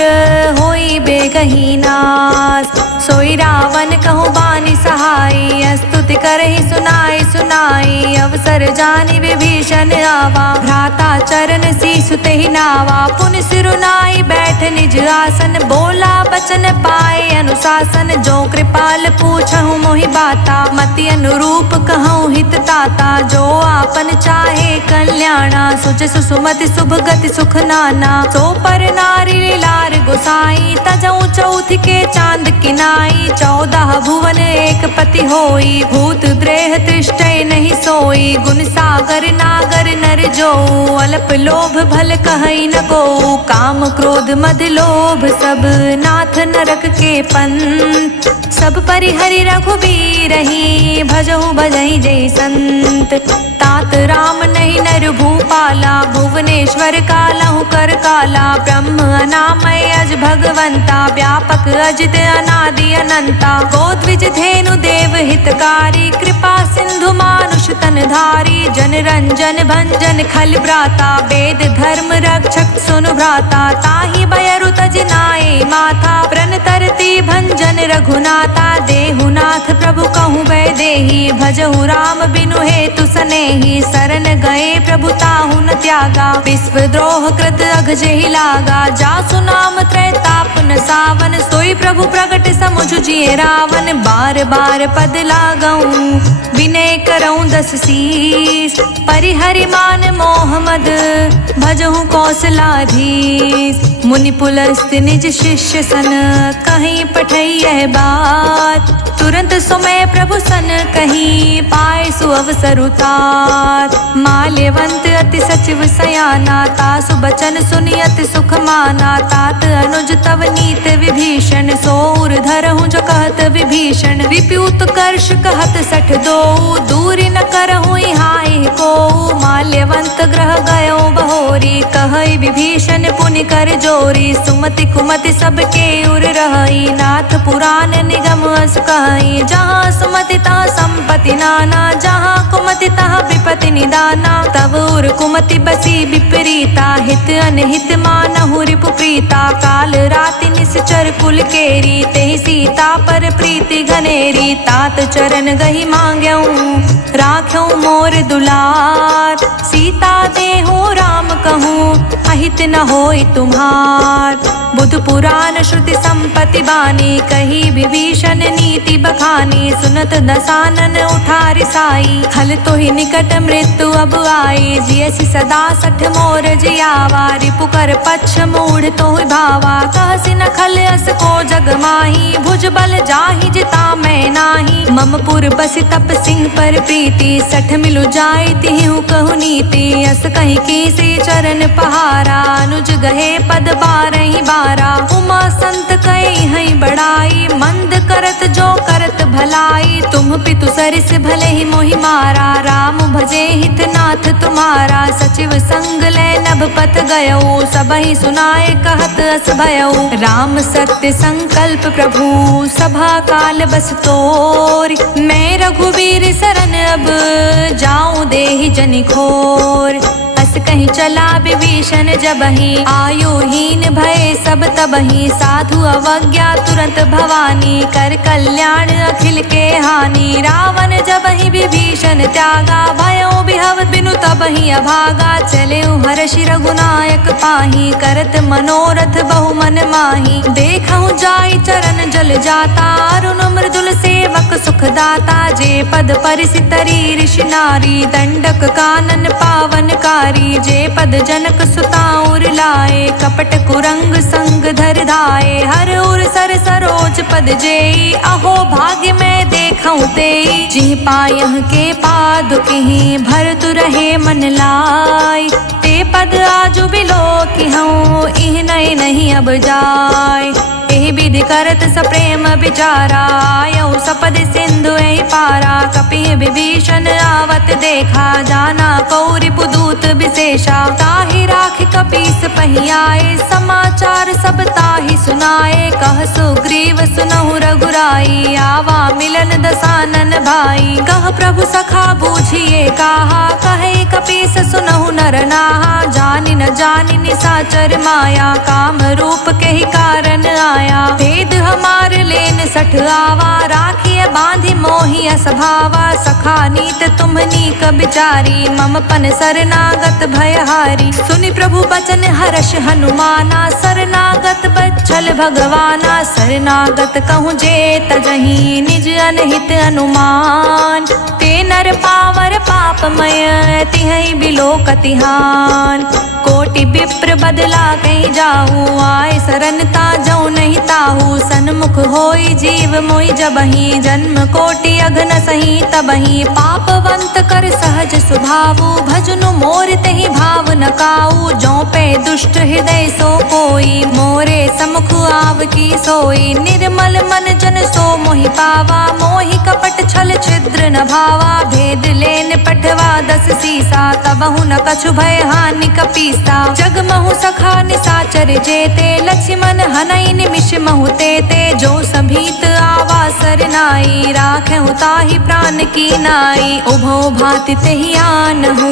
होई बेगही नास, सोई रावण कहु बानी सहाई। स्तुति करहि सुनाई सुनाई, अवसर जानि विभीषण आवा। भ्राता चरण सीसु तेहि नावा, पुनि सिरुनाई बैठ निज आसन। बोला बचन पाए अनुशासन, जो कृपाल पूछहु मोहि बाता। मति अनुरूप कहूँ हित ताता, जो आपन चाहे कल्याणा। सुच सुमति शुभ गति सुख नाना, सो पर नारी लार गोसाई। तजऊ चौथ के चांद किनाई, 14 भुवन एक पति होई। भूत द्रेह तृष्टै नर नागर नर जो, अल्प लोभ भल कहई न को, काम क्रोध मद लोभ सब नाथ नरक के पंथ, सब परिहरि रघुबीर ही, भजहु भजई जय संत। तात राम नहीं नर भूपाला, भुवनेश्वर कालहु कर काला, ब्रह्म अनामय अज भगवंता, व्यापक अजित अनादि अनंता, गोद्विज धेनु देव हितकारी, कृपा सिंधु मानुष तन धारी, जन रंजन भंजन खल भ्राता, वेद धर्म रक्षक सुनु भ्राता, ताहि बयरु तज नाए माथा, प्रण तरती भंजन रघुनाथा, देहुनाथ प्रभु कहूँ वैदेही, भजहु राम बिनु हेतु सनेही, शरण गए प्रभु ताहु न त्यागा, विश्व द्रोह कृत अघ जेहि लागा, जासु नाम त्रैताप न सावन, सोई प्रभु प्रगट समुझ जिए रावण, बार बार पद लागऊं विनय करऊं दस शीस, परिहरि मान मोह मद भजहु कौशलाधीश, मुनि पुलस्त निज शिष्य सन, कहीं पठई यह बात, तुरंत सुमय प्रभु सन कहीं, पाए सु अवसर उतात, माल्यवंत अति सचिव सयाना, तासु बचन सुनि अति सुख माना, तात अनुज तव नीत विभीषण, सोर धरहु जो कहत विभीषण, विप्यूत कर्ष कहत सठ दो, दूरी न करहु हाय को, माल्यवंत ग्रह गयो बहोरी, कहई विभीषण पुनि कर जोरी, सुमति कुमति सबके उर रहई, नाथ पुराण निगम अस कहई, जहाँ सुमति तहाँ संपत्ति नाना, जहाँ कुमति तहाँ विपत्ति निदाना, तब उर कुमति बसी विपरीता, हित अनहित मानहु रिपु प्रीता, काल राति निश्चर कुल केरी, तेहि सीता पर प्रीति घनेरी, तात चरण गही मांग्यऊं राख्यऊं मोर दुलार, सीता देहु राम कहूँ अहित न होई तुम्हार, बुध पुराण श्रुति संपत्ति बानी, कही विभीषण नीति बखानी, सुनत दसानन उठारि साई, खल तो ही निकट मृत्यु अब आई, जियसि सदा सठ मोर जियावा, रिपु कर पक्ष मूढ़ तो भावा, कहसि न खल अस को जग माही, भुज बल जाहि जिता मैं नाही, मम पुर बसि तप सिंह पर प्रीति, सठ मिलु जाय तिहु कहु नीति, अस कहीं कीसी चरण पहारा, अनुज गहे पद बारहि बारा, उमा संत कई हई बड़ाई, मंद करत जो करत भलाई, तुम पितु सरिस भले ही मोहि मारा, राम भजे हित नाथ तुम्हारा, सचिव संग ले नभ पत गयो, सबहि सुनाए कहत अस भयो, राम सत्य संकल्प प्रभु सभा काल बस तोर, मैं रघुवीर शरण अब जाऊं देहि जनि खोर, अस कहीं चला विभीषण जबहि, आयुहीन भय सब तबहि, साधु अवज्ञा तुरंत भवानी, कर कल्याण अखिल के हानि, रावण जबहि विभीषण त्यागा, भयो बिहव बिनु तबहि अभागा, चले हर्षि रघुनायक पाहि, करत मनोरथ बहु मन माहि, देखहु जाई चरण जल जाता, अरुण मृदुल सेवक सुख दाता, जे पद परिसि तरी ऋषि नारी, दंडक कानन पावन कारी, जे पद जनक सुता उर लाए, कपट कुरंग संग धर धाये, हर उर सर सरोज पद जेई, अहो भाग्य में देखऊं तेई, जिह पायह के पादुकहि, भरत रहे मन लाय, ते पद आजु बिलो किहूँ इह नहीं नहीं अब जाय, एहि विधि करत सप्रेम विचारा, आयौ सपद सिंधु एहि पारा, कपिह विभीषण आवत देखा, जाना कौरि पुदूत विशेषा, ताहि राखि कपीस पहियाए, समाचार सब ताहि सुनाए, कह सुग्रीव सुनहु रघुराई, आवा मिलन दसानन भाई, कह प्रभु सखा बूझिए काहा, कहे कपीस सुनहु नर नाहा, जानि न जानि निसाचर माया, काम रूप के ही कारण आया, भेद हमार लेन सठ आवा, राखिए बांधि मोहि स्वभावा, सखा नीत तुम्हनी क बिचारी, मम पन शरणागत भयहारी, सुनि प्रभु बचन हर्ष हनुमाना, शरणागत बच्छल भगवाना, शरणागत कहूँ जे तजहि, निज अनहित अनुमान, ते नर पावर पापमय, तिहै बिलो कतिहान, कोटि विप्र बदला कहीं जाऊँ, आए शरणता जाऊँ नहीं ताहू, सन्मुख होई जीव मोहि जबहि, जन्म कोटि अघन सही तबहि, पापवंत अंत कर सहज सुभावु, भजनु मोर तहि भाव न काऊ। जो पे दुष्ट हृदय सो कोई, मोरे समुख आव की सोई। निर्मल मन जन सो मोहि पावा, मोहि कपट छल छिद्र न भावा। भेद लेन पठवा 10 सीसा, तबहु न कछु भय हानि कपीसा। जग महु सखा निसाचर जेते, लक्ष्मण हनई निमिष महु तेते। जो सभीत आवा सरनाई, राखेहु ताहि प्राण की नाई। उभो भांति तेहि आनहु,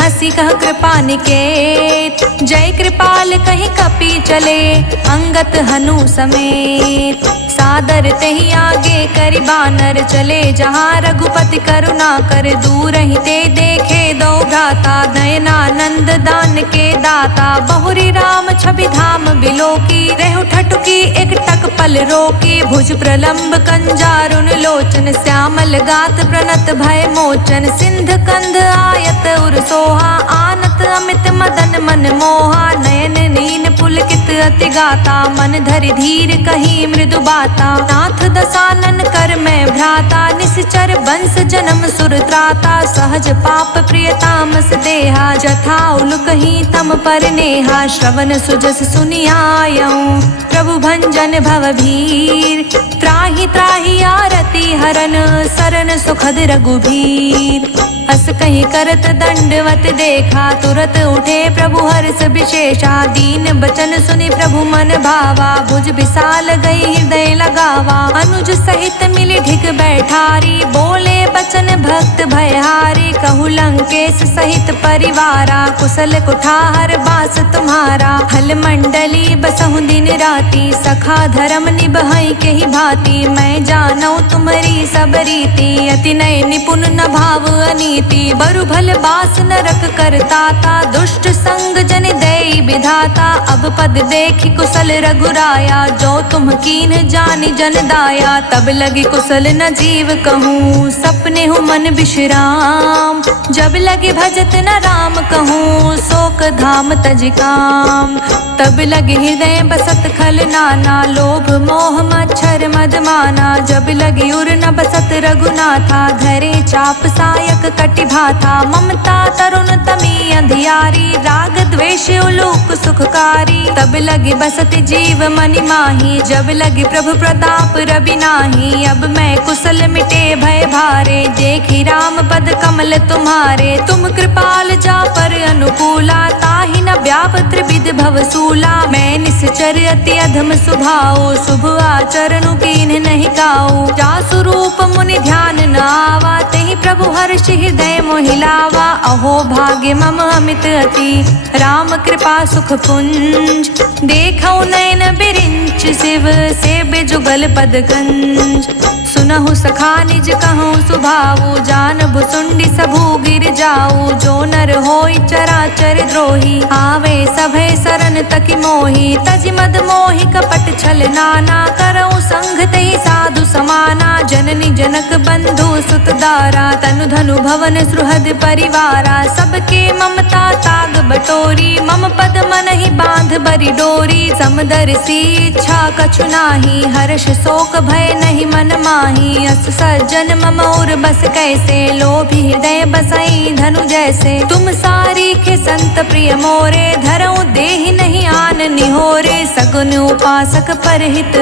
हंसी कह कृपा निकेत। जय कृपाल कहि कपि चले, अंगत हनु समेत। सादर तेहि आगे करि बानर चले, जहाँ रघुपति करुणा कर। दूर ही ते देखे दो भ्राता, नयनानंद दान के दाता। बहुरी राम छवि धाम बिलोकी, रेहु ठठुकी एक टक पल रोकी। भुज प्रलंब कंजारुन लोचन, श्यामल गात प्रणत भय मोचन। सिंध कंध आयत उर सोहा, आनत अमित मदन मन मोहा। नयन नीन पुलकित अति गाता, मन धरि धीर कही मृदु बाता। नाथ दसानन कर मैं भ्राता, निश्चर वंश जन्म सुर त्राता। सहज पाप प्रिय तामस देहा, जथा उलुकहि तम पर नेहा। श्रवण सुजस सुनियायऊं, प्रभु भंजन भव भीर। त्राहि त्राहि आरती हरन, सरन सुखद रघुबीर। हस कहीं करत दंडवत देखा, तुरत उठे प्रभु हर्ष विशेषा। दीन बचन सुनि प्रभु मन भावा, भुज विशाल गई हृदय लगावा। अनुज सहित मिली ढिग बैठारी, बोले बचन भक्त भयहारी। कहु लंकेश सहित परिवारा, कुशल कुठार बास तुम्हारा। हल मंडली बसहु दिन राती, सखा धर्म निबहई के ही भांति। मैं जानऊ तुम्हारी सब रीति, अति नय निपुण न भाव अनीति। बरु भल बास नरक करताता, दुष्ट संग जन देई विधाता। अब पद देखी कुशल रघुराया, जो तुम कीन जानि जन दाया। तब लगी कुशल न जीव कहूँ, सपने हूँ मन विश्राम। जब लगी भजत न राम कहूँ, शोक धाम तज काम। तब लगे हृदय बसत खल नाना, लोभ मोह मच्छर मद माना। जब लगी उर न बसत रघुनाथा, धरे चाप सायक कटि भाथा। ममता तरुण तमी अंधियारी, राग द्वेष उलूक सुखकारी। तब लगी बसत जीव मनि माही, जब लगी प्रभु प्रताप रवि नाही। अब मैं कुशल मिटे भय भारे, देखी राम पद कमल तुम्हारे। तुम कृपाल जा पर अनुकूला, ताहि न व्याप त्रिविध भव सूला। मैं निश्चर अति अधम सुभाओ, शुभ आचरणु कीन्ह नहीं काऊ। जासु रूप मुनि ध्यान न आवा, तेहि प्रभु हर्षि हृदय मोहिलावा। अहो भाग्य मम अमित अति, राम कृपा सुख पुंज। देखौ नयन बिरिंच शिव, सेव्य जुगल पद गंज। सुनहु सखा निज कहूँ सुभाऊ, जान भुसुंडी सबू गिर जाऊ। जो नर होई चराचर द्रोही, आवे सभे सरन तकि मोही। तज मद मोहि कपट छल नाना, करऊँ संग तेहि साधु समाना। जननी जनक बंधु सुत दारा, तनु धनु भवन सुहृद परिवारा। सबके ममता ताग बटोरी, मम पद मन ही बांध बरी डोरी। समदर्शी इच्छा कछु नाही, हर्ष शोक भय नहीं मन माही। अस सज्जन मम और बस कैसे, लोभी हृदय बसई धनु जैसे। तुम सारी के संत प्रिय मोरे, धरऊँ देहि नहीं आन निहोरे। सगुन उपासक परहित,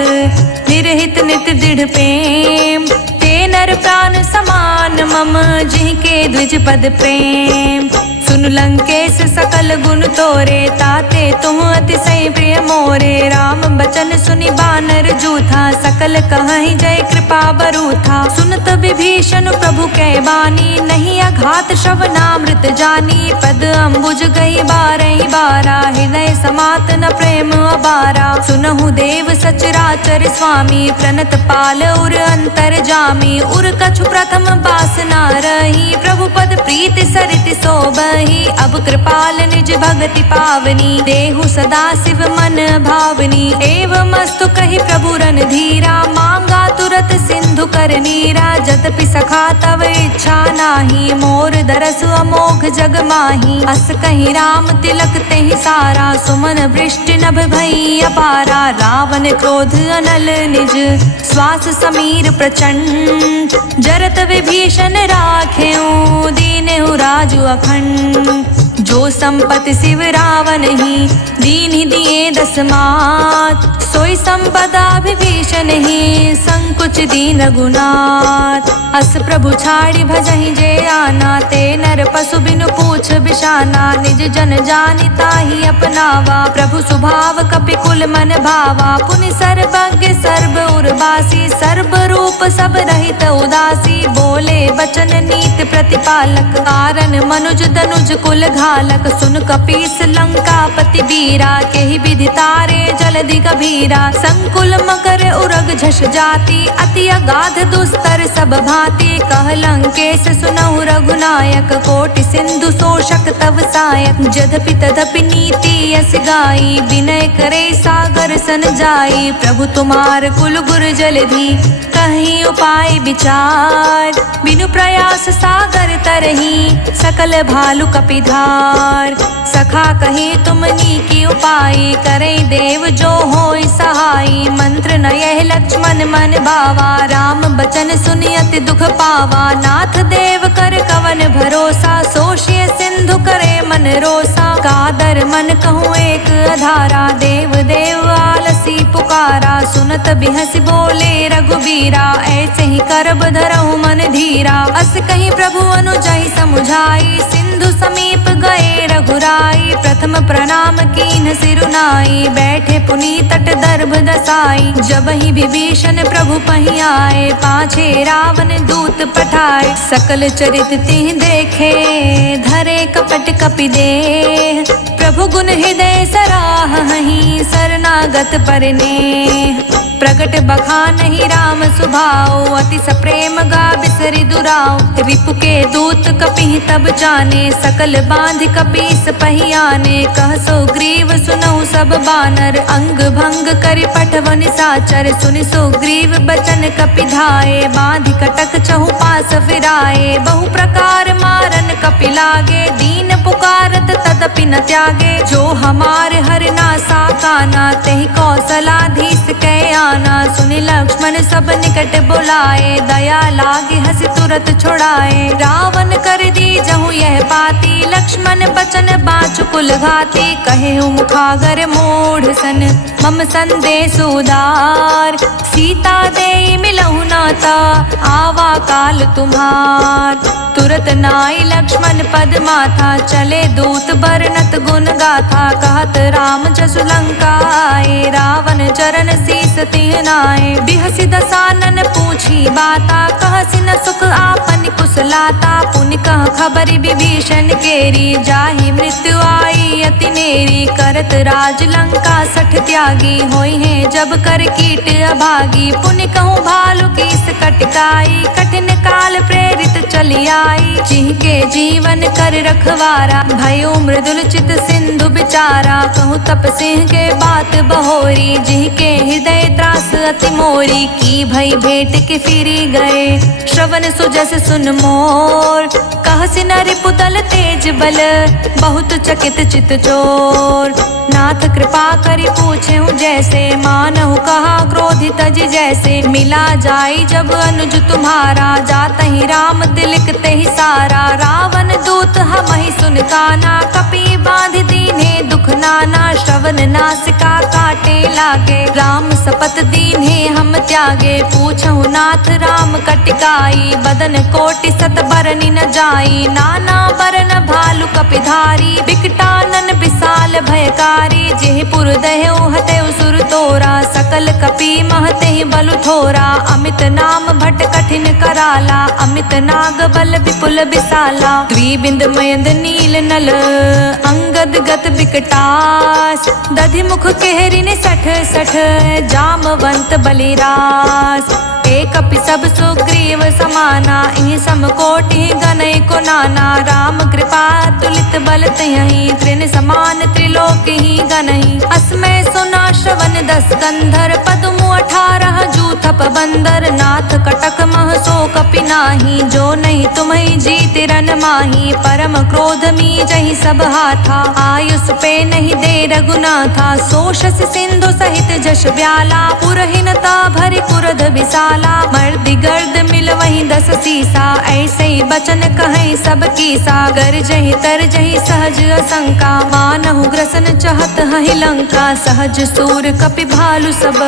निरहित नित दृढ़ प्रेम। ते नर प्राण समान मम, जिनके द्विज पद प्रेम। सुन लंकेश सकल गुण तोरे, ताते तुम अतिशय प्रिय मोरे। राम बचन सुनि बानर जूथा, सकल कहहि जय कृपा बरूथा। सुनत विभीषण प्रभु कै बानी, नहीं अघात श्रवणामृत जानी। पद अम्बुज गई बारहि बारा, हृदय समात न प्रेम अबारा। सुनहु देव सचराचर स्वामी, प्रणत पाल उर अंतर जामी। उर कछु प्रथम बासना रही, प्रभु पद प्रीति सरित सोबहि। अब कृपाल निज भगति पावनी, देहु सदा शिव मन भावनी। एवं अस्तु कहि प्रभु रन धीरा, मांगा तुरत सिंधु कर नीरा। जतपि सखा तव इच्छा नाही, मोर दरस अमोघ जग माही। अस कहि राम तिलक तेहि सारा, सुमन वृष्टि नभ भई अपारा। रावण क्रोध अनल निज, श्वास समीर प्रचंड। जरत विभीषण राखेऊ, अखंड। जो संपत्ति शिव रावण ही दीन ही दिए 10 मात, सोई संपदा विभीषण ही संकुच दीन रघुनाथ। अस प्रभु छाड़ी भजहि जे आना, ते नर पशु बिनु पूछ बिशाना। निज जन जानिता ही अपनावा, प्रभु स्वभाव कपिकुल मन भावा। पुनि सर्वज्ञ सर्व उर्वासी, सर्व रूप सब रहित उदासी। बोले बचन नीत प्रतिपालक, कारण मनुज तनुज कुल घालक। सुन कपीस लंकापति वीरा, केहि विधि तारे जलधि गभीरा। संकुल मकर उरग झष जाति, अति अगाध दुस्तर सब भांति। कह लंकेश सुनहु रघुनायक, कोटि सिंधु शोषक तव सायक। जद्यपि तदपि नीति यस गाई, विनय करे सागर सन जाई। प्रभु तुम्हार कुल गुर जलधि, कहीं उपाय विचार। बिनु प्रयास सागर तरही, सकल भालु कपिधार। सखा कही तुम नीकी उपाय, करे देव जो होय सहाय। मंत्र न यह लक्ष्मण मन भावा, राम बचन सुनि अति दुख पावा। नाथ देव कर कवन भरोसा, सोषिय सिंधु करे मन रोसा। कादर मन कहूँ एक अधारा, देव देव आलसी पुकारा। सुनत बिहसि बोले रघुबीरा, ऐसे ही करब धरहु मन धीरा। अस कहीं प्रभु अनुजहि समुझाई, सिंधु समीप गए रघुराई। प्रथम प्रणाम कीन्ह सिरुनाई, बैठे पुनि तट दर्भ दसाई। जब ही विभीषण प्रभु पहि आए, पाछे रावण दूत पठाए। सकल चरित तिह देखे, धरे कपट कपि देह। प्रभु गुण हृदय सराहहि, शरणागत परनेह। प्रगट बखानहि राम सुभाऊ, अति सप्रेम गा बिसरि दुराऊ। रिपु के दूत कपिहि तब जाने, सकल बांध कपीस पहि आने। कह सुग्रीव सुनहु सब बानर, अंग भंग करि पठव निसाचर। सुनि सुग्रीव बचन कपि धाये, बांधि कटक चहु पास फिराए। बहु प्रकार मारन कपि लागे, दीन पुकारत तदपि न त्यागे। जो हमारे हरना साकाना, तेहि कौशलाधीश कै आना। सुनि लक्ष्मण सब निकट बुलाए, दया लागे हंसि तुरत छुड़ाए। रावण कर दी जहु यह पाती, लक्ष्मण बचन बाँचु कुल घाती। कहे मुखागर मूढ़ सन, मम संदेश उदार। सीता देई मिलहु नाता, आवा काल तुम्हार। तुरत नाई लक्ष्मण पद माथा, चले दूत बरनत गुण गाथा। कहत राम जसु लंका आए, रावण चरण शीस तिह नाए। बिहसि दसानन पूछी बाता, कहसि न सुख आपन कुशलाता। पुनि कह खबरि विभीषण केरी, जाहि मृत्यु आई अति नेरी। करत राज लंका सठ त्यागी, होई है जब कर कीट अभागी। पुनि कहूँ भालु कीस कटकाई, कठिन काल प्रेरित चली आई। जिनके जीवन कर रखवारा, भयो मृदुल चित सिंधु बिचारा। कहूँ तप सिंह के बात बहोरी, जिनके हृदय त्रास अति मोरी। की भई भेंट के फिरी गए, श्रवण सुजस सुन मोर। कहसि न रिपुदल तेज बल, बहुत चकित चित चोर। नाथ कृपा करि पूछेहु जैसे, मानहु कहा क्रोधित तज जैसे। मिला जाई जब अनुज तुम्हारा, जातहि राम तिलक तेहि सारा। रावण दूत हमहि सुन काना, कपि बांध दीन्हे दुख नाना। श्रवण नासिका काटे लागे, राम सपत दीन्हे हम त्यागे। पूछहु नाथ राम कटिकाई, बदन कोटि सत बरनि न जाई। नाना बरन भालु कपिधारी, बिकटानन विशाल भयकारी। जेहि पुर दह्यु हतयु सुर तोरा, सकल कपि महतेहि बलु थोरा। अमित नाम भट कठिन कराला, अमित नाग बल विपुल विशाला। द्विबिंद मयंद नील नल, अंगद गत बिकटास। दधि मुख केहरिन सठ सठ, जामवंत बलिरास। एक कपि सब सुग्रीव समाना, इहि समकोटि गनय को नाना। राम कृपा तुलित बल तयहि, तृण समान त्रिलोक ही गनहि। अस्मै सुना श्रवण 10 कंधर, पदमु 18 जूथप बंदर। नाथ कटक मह सो कपि नाही, जो नहीं तुम्हि जीत तिरन माही परम क्रोध मी जही सब हाथा आयुष पे नहीं दे रघुनाथा सोशस सिंधु सहित जश ब्याला पुरहीनता भरी कुरध विशाला मर्द गर्द मिल वही 10 सीसा ऐसे ही बचन कहे सब कीसा गर जही तर जही सहज असंका मानहु ग्रसन चहत हहि लंका सहज सूर कपि भालु सब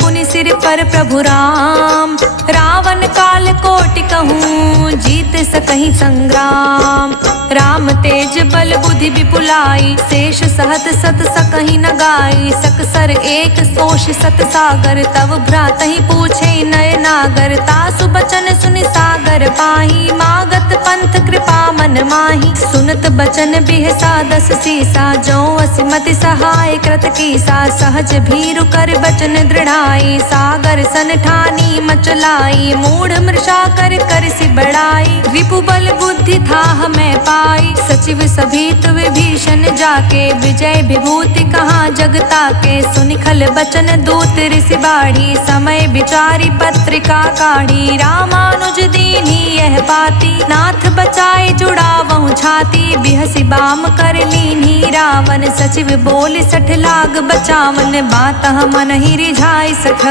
पुनि सिर पर प्रभु राम रावण काल कोटि कहूँ जीत सकहि संग्राम राम तेज बल बुद्धि विपुलाई शेष सहत सत सकहि न गाई सकसर एक सोष सत सागर तव भ्रातहि पूछे नय नागर तासु बचन सुनि सागर पाही मागत पंथ कृपा मन माही सुनत बचन बिहसा 10 सीसा जो असिमति सहाय कृत कीसा सहज भीरु कर बचन दृढ़ाई सागर सन ठानी मचलाई मूढ़ मृषा कर कर सि बढ़ाई रिपु बल बुद्धि था हमें पाई सचिव सभीत विभीषण जाके विजय विभूति कहाँ जगता के सुनि खल बचन दूत ऋषि बाढ़ी समय विचारी पत्रिका काढ़ी रामानुज दीन्ही यह बाती नाथ बचाए जुड़ावहु छाती बिहसी बाम कर लीन्ही रावण सचिव बोल 60 लाग बचावन बात मन ही रिझाई सख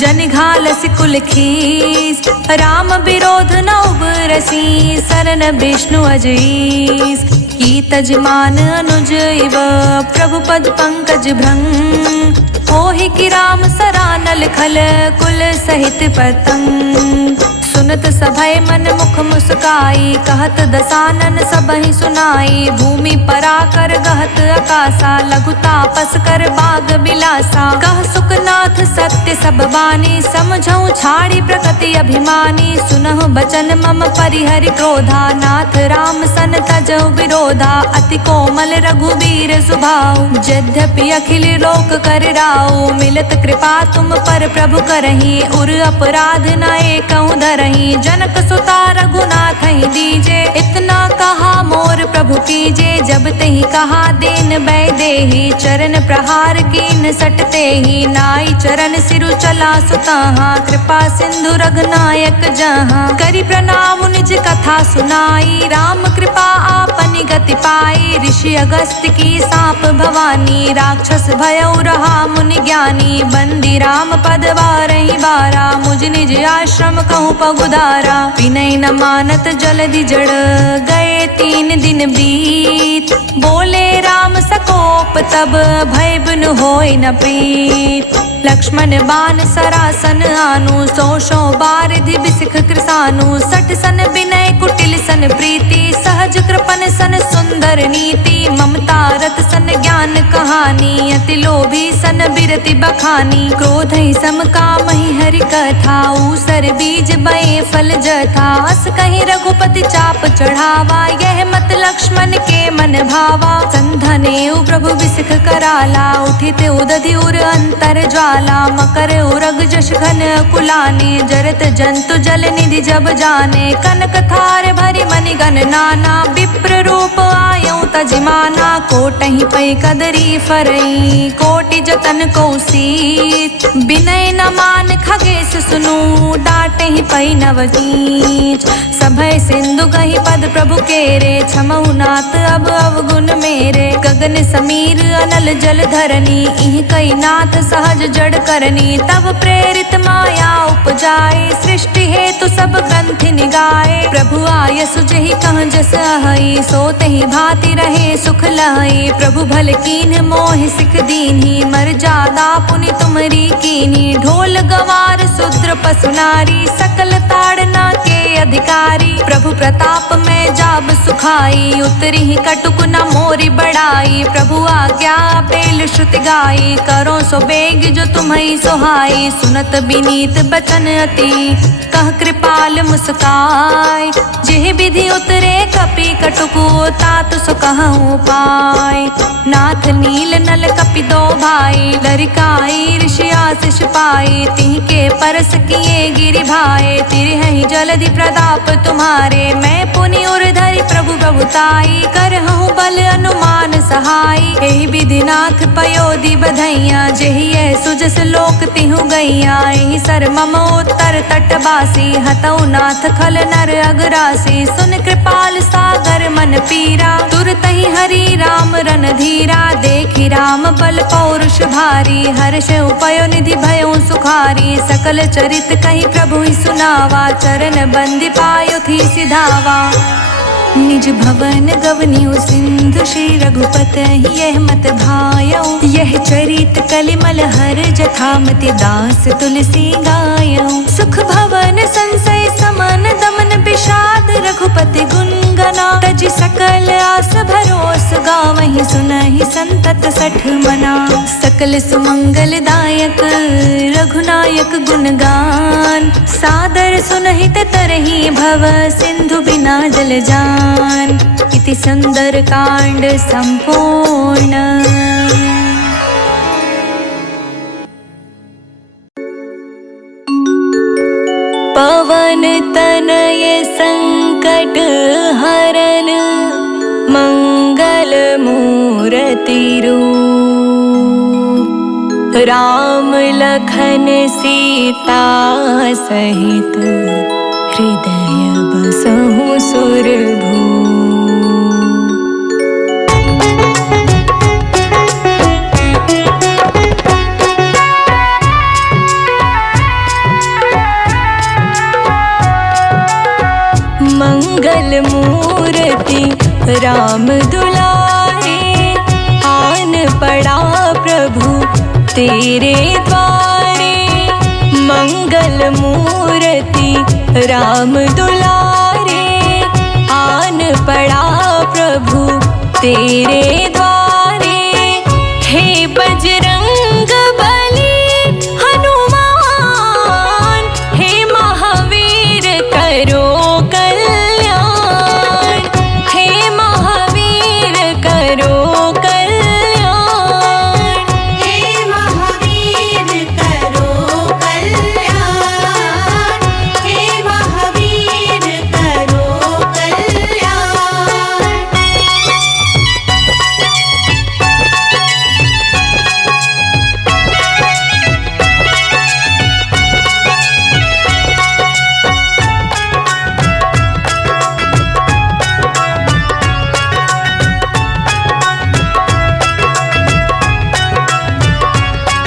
जन घालस कुल खीस राम विरोध न उबरसी शरण विष्णु अजीस की तजमान अनुज इव प्रभु पद पंकज भृंग होहि कि राम सरानल खल कुल सहित पतंग सुनत सभय मन मुख मुस्काई कहत दसानन सबहि सुनाई भूमि पराकर गहत आकाशा लघु तापस कर बाग बिलासा कह सुखनाथ सत्य सब बानी समझऊ छाड़ी प्रकृति अभिमानी सुनहु बचन मम परिहरि क्रोधा नाथ राम सन तजऊ विरोधा अति कोमल रघुवीर सुभाऊ यद्यपि अखिल लोक कर राऊ मिलत कृपा तुम पर प्रभु करही उर अपराध न एकहु धरही जनक सुता रघुनाथ ही दीजे इतना कहा मोर प्रभु कीजे जब तही कहा दीन बै देहि चरण प्रहार कीन सटते ही नाई चरण सिरु चला सुताहा कृपा सिंधु रघुनायक जहाँ करी प्रणाम निज कथा सुनाई राम कृपा आपनि गति पाई ऋषि अगस्त की सांप भवानी राक्षस भयउ रहा मुनि ज्ञानी बंदी राम पद बारहि बारा मुझ निज आश्रम कहूँ पगुदारा विनय न मानत जलधि जड़ गए 3 दिन बीत बोले राम सकोप तब भय बिन होय न प्रीत लक्ष्मण बाण सरासन आनु सोशो बारिधि बिसिख कृसानु 60 सन विनय कुटिल सन प्रीति सहज कृपन सन सुंदर नीति ममता रत सन ज्ञान कहानी अति लोभी सन बिरति बखानी क्रोध ही सम काम ही हरि कथा ऊसर बीज बए फल जथा अस कहीं रघुपति चाप चढ़ावा यह मत लक्ष्मण के मन भावा संधने प्रभु बिसिख कराला उठित उदधि उर अंतर ज्वाला मकर उरग जश घन कुलाने जरत जंतु जल निधि जब जाने कनक थार भरी मनि गण नाना विप्र रूप आयऊ तजिमाना कोटहि पै कदरी फरई कोटि जतन कौसीत विनय न मान खगेश सुनु डाटे ही पै नवनीच सभय सिंधु गहि पद प्रभु केरे छमऊ नाथ अब अवगुण मेरे गगन समीर अनल जल धरनी इह कई नाथ सहज जड़ करनी तब प्रेरित माया उपजाए सृष्टि हेतु सब ग्रंथि निगाए प्रभु आय सुजहि कह जस अहई सोते ही भांति रहे सुख लहई प्रभु भल कीन्ह मोहि सिख दीन्ही मर जादा पुनि तुमरी कीन्ही ढोल गवार शूद्र पशु नारी सकल ताड़ना के अधिकारी प्रभु प्रताप में जाब सुखाई उतरी ही कटुक न मोरी बढ़ाई प्रभु आज्ञा पेल श्रुति गाई करो सो बेग जो तुम्हें सोहाई सुनत बिनीत बचन अति कह कृपाल मुस्काय जिह विधि उतरे कपि कटुकु तात सो कहूँ पाय नाथ नील नल कपि दो भाई लरिकाई ऋषि आशीष पाई तिह के परस किए गिरि भाई तिरहि जलधि प्रताप तुम्हारे मैं पुनि उर्धरि प्रभु प्रभुताई करहूँ बल अनुमान सहाय एहि विधिनाथ पयोधि बधैया जेहि सुजस लोक तिहु गैया एहि सर मम उत्तर तटवासी हतौ नाथ खल नर अगरासी सुन कृपाल पीरा, तुरतहि हरि राम रणधीरा। देखि राम बल पौरुष भारी, हर्ष उपयो निधि भयो सुखारी। सकल चरित कहि प्रभु सुनावा, चरण बंदी पायो थी सिधावा। निज भवन गवनियो सिंधु, श्री रघुपति यह मत भायो। यह चरित कलिमल हर जथामति, दास तुलसी गायो। सुख भवन संसय समन, दमन विषाद रघुपति गुण गना। तज सकल आस भरोस, गावहि सुनहि संतत सठ मना। सकल सुमंगल दायक रघुनायक गुणगान, सादर सुनहित तरहि भव सिंधु बिना जल जान। इति सुंदर कांड संपूर्ण। पवन तनय संकट हरन, मंगल मूर्ति रूप। राम लखन सीता सहित, हृदय बसहु सुरभूप। मंगल मूर्ति राम दुलारे, आन पड़ा प्रभु तेरे द्वारे। मंगल मूर्ति राम दुलारे, आन पड़ा प्रभु तेरे द्वारे। हे बजरंग बली हनुमान, हे महावीर करो कल्याण। हे महावीर करो कल्याण। हे महावीर करो कल्याण। हे महावीर करो कल्याण।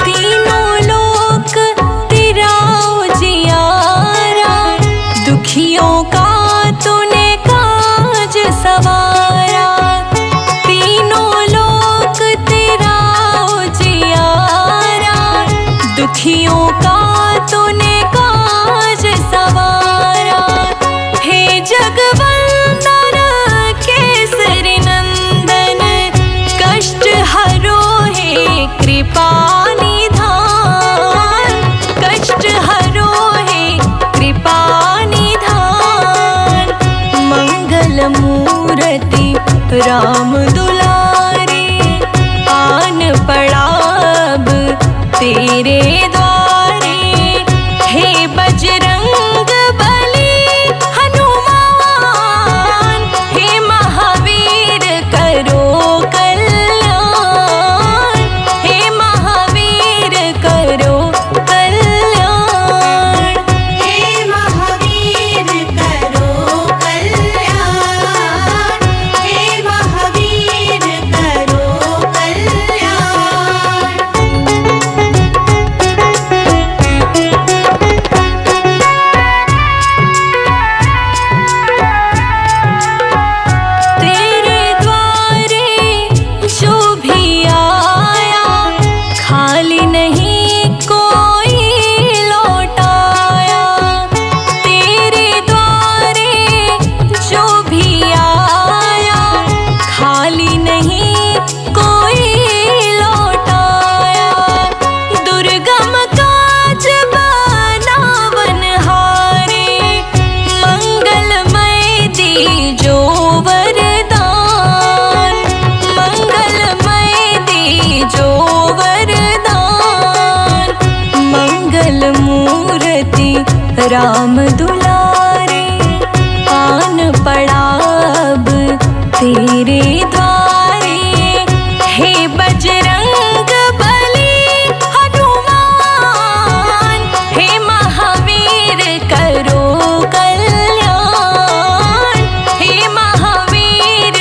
तीनों लोक तेरा उजियारा, दुखियों का तूने काज सवारा। तीनों लोक तेरा उजियारा, दुखियों का तूने काज सवारा। हे जगवंदन केसरी नंदन, कष्ट हरो हे कृपा निधान। कष्ट हरो हे कृपा निधान। मंगल मूर्ति राम दुलारे, आन पड़ा अब तेरे द्वारे। हे बजरंग बली हनुमान, हे महावीर करो कल्याण। हे महावीर करो कल्याण। हे महावीर करो कल्याण। हे महावीर करो कल्याण। तेरे द्वारे जो भी आया, खाली नहीं कोई लौटाया। तेरे द्वारे जो भी आया, खाली नहीं कोई लौटाया। दुर्गम काज बनावनहारे, मंगलमय दीजो वरदान। मंगलमय दीजो वरदान। मंगल मूर्ति राम दुलारे, आन पड़ा अब तेरे द्वारे। हे बजरंग बली हनुमान, हे महावीर करो कल्याण। हे महावीर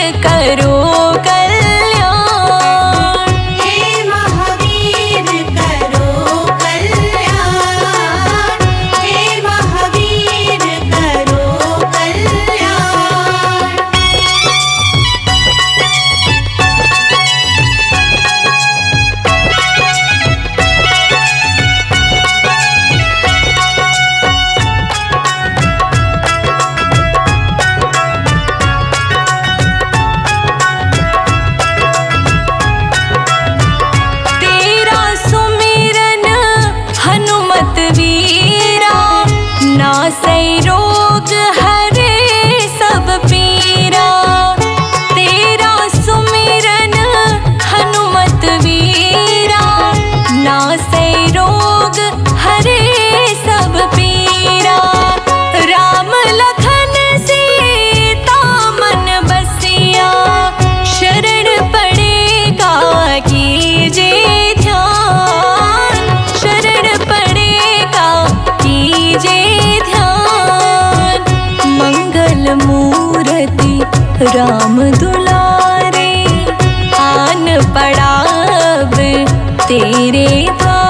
राम दुलारे आन पड़ाब तेरे द्वार।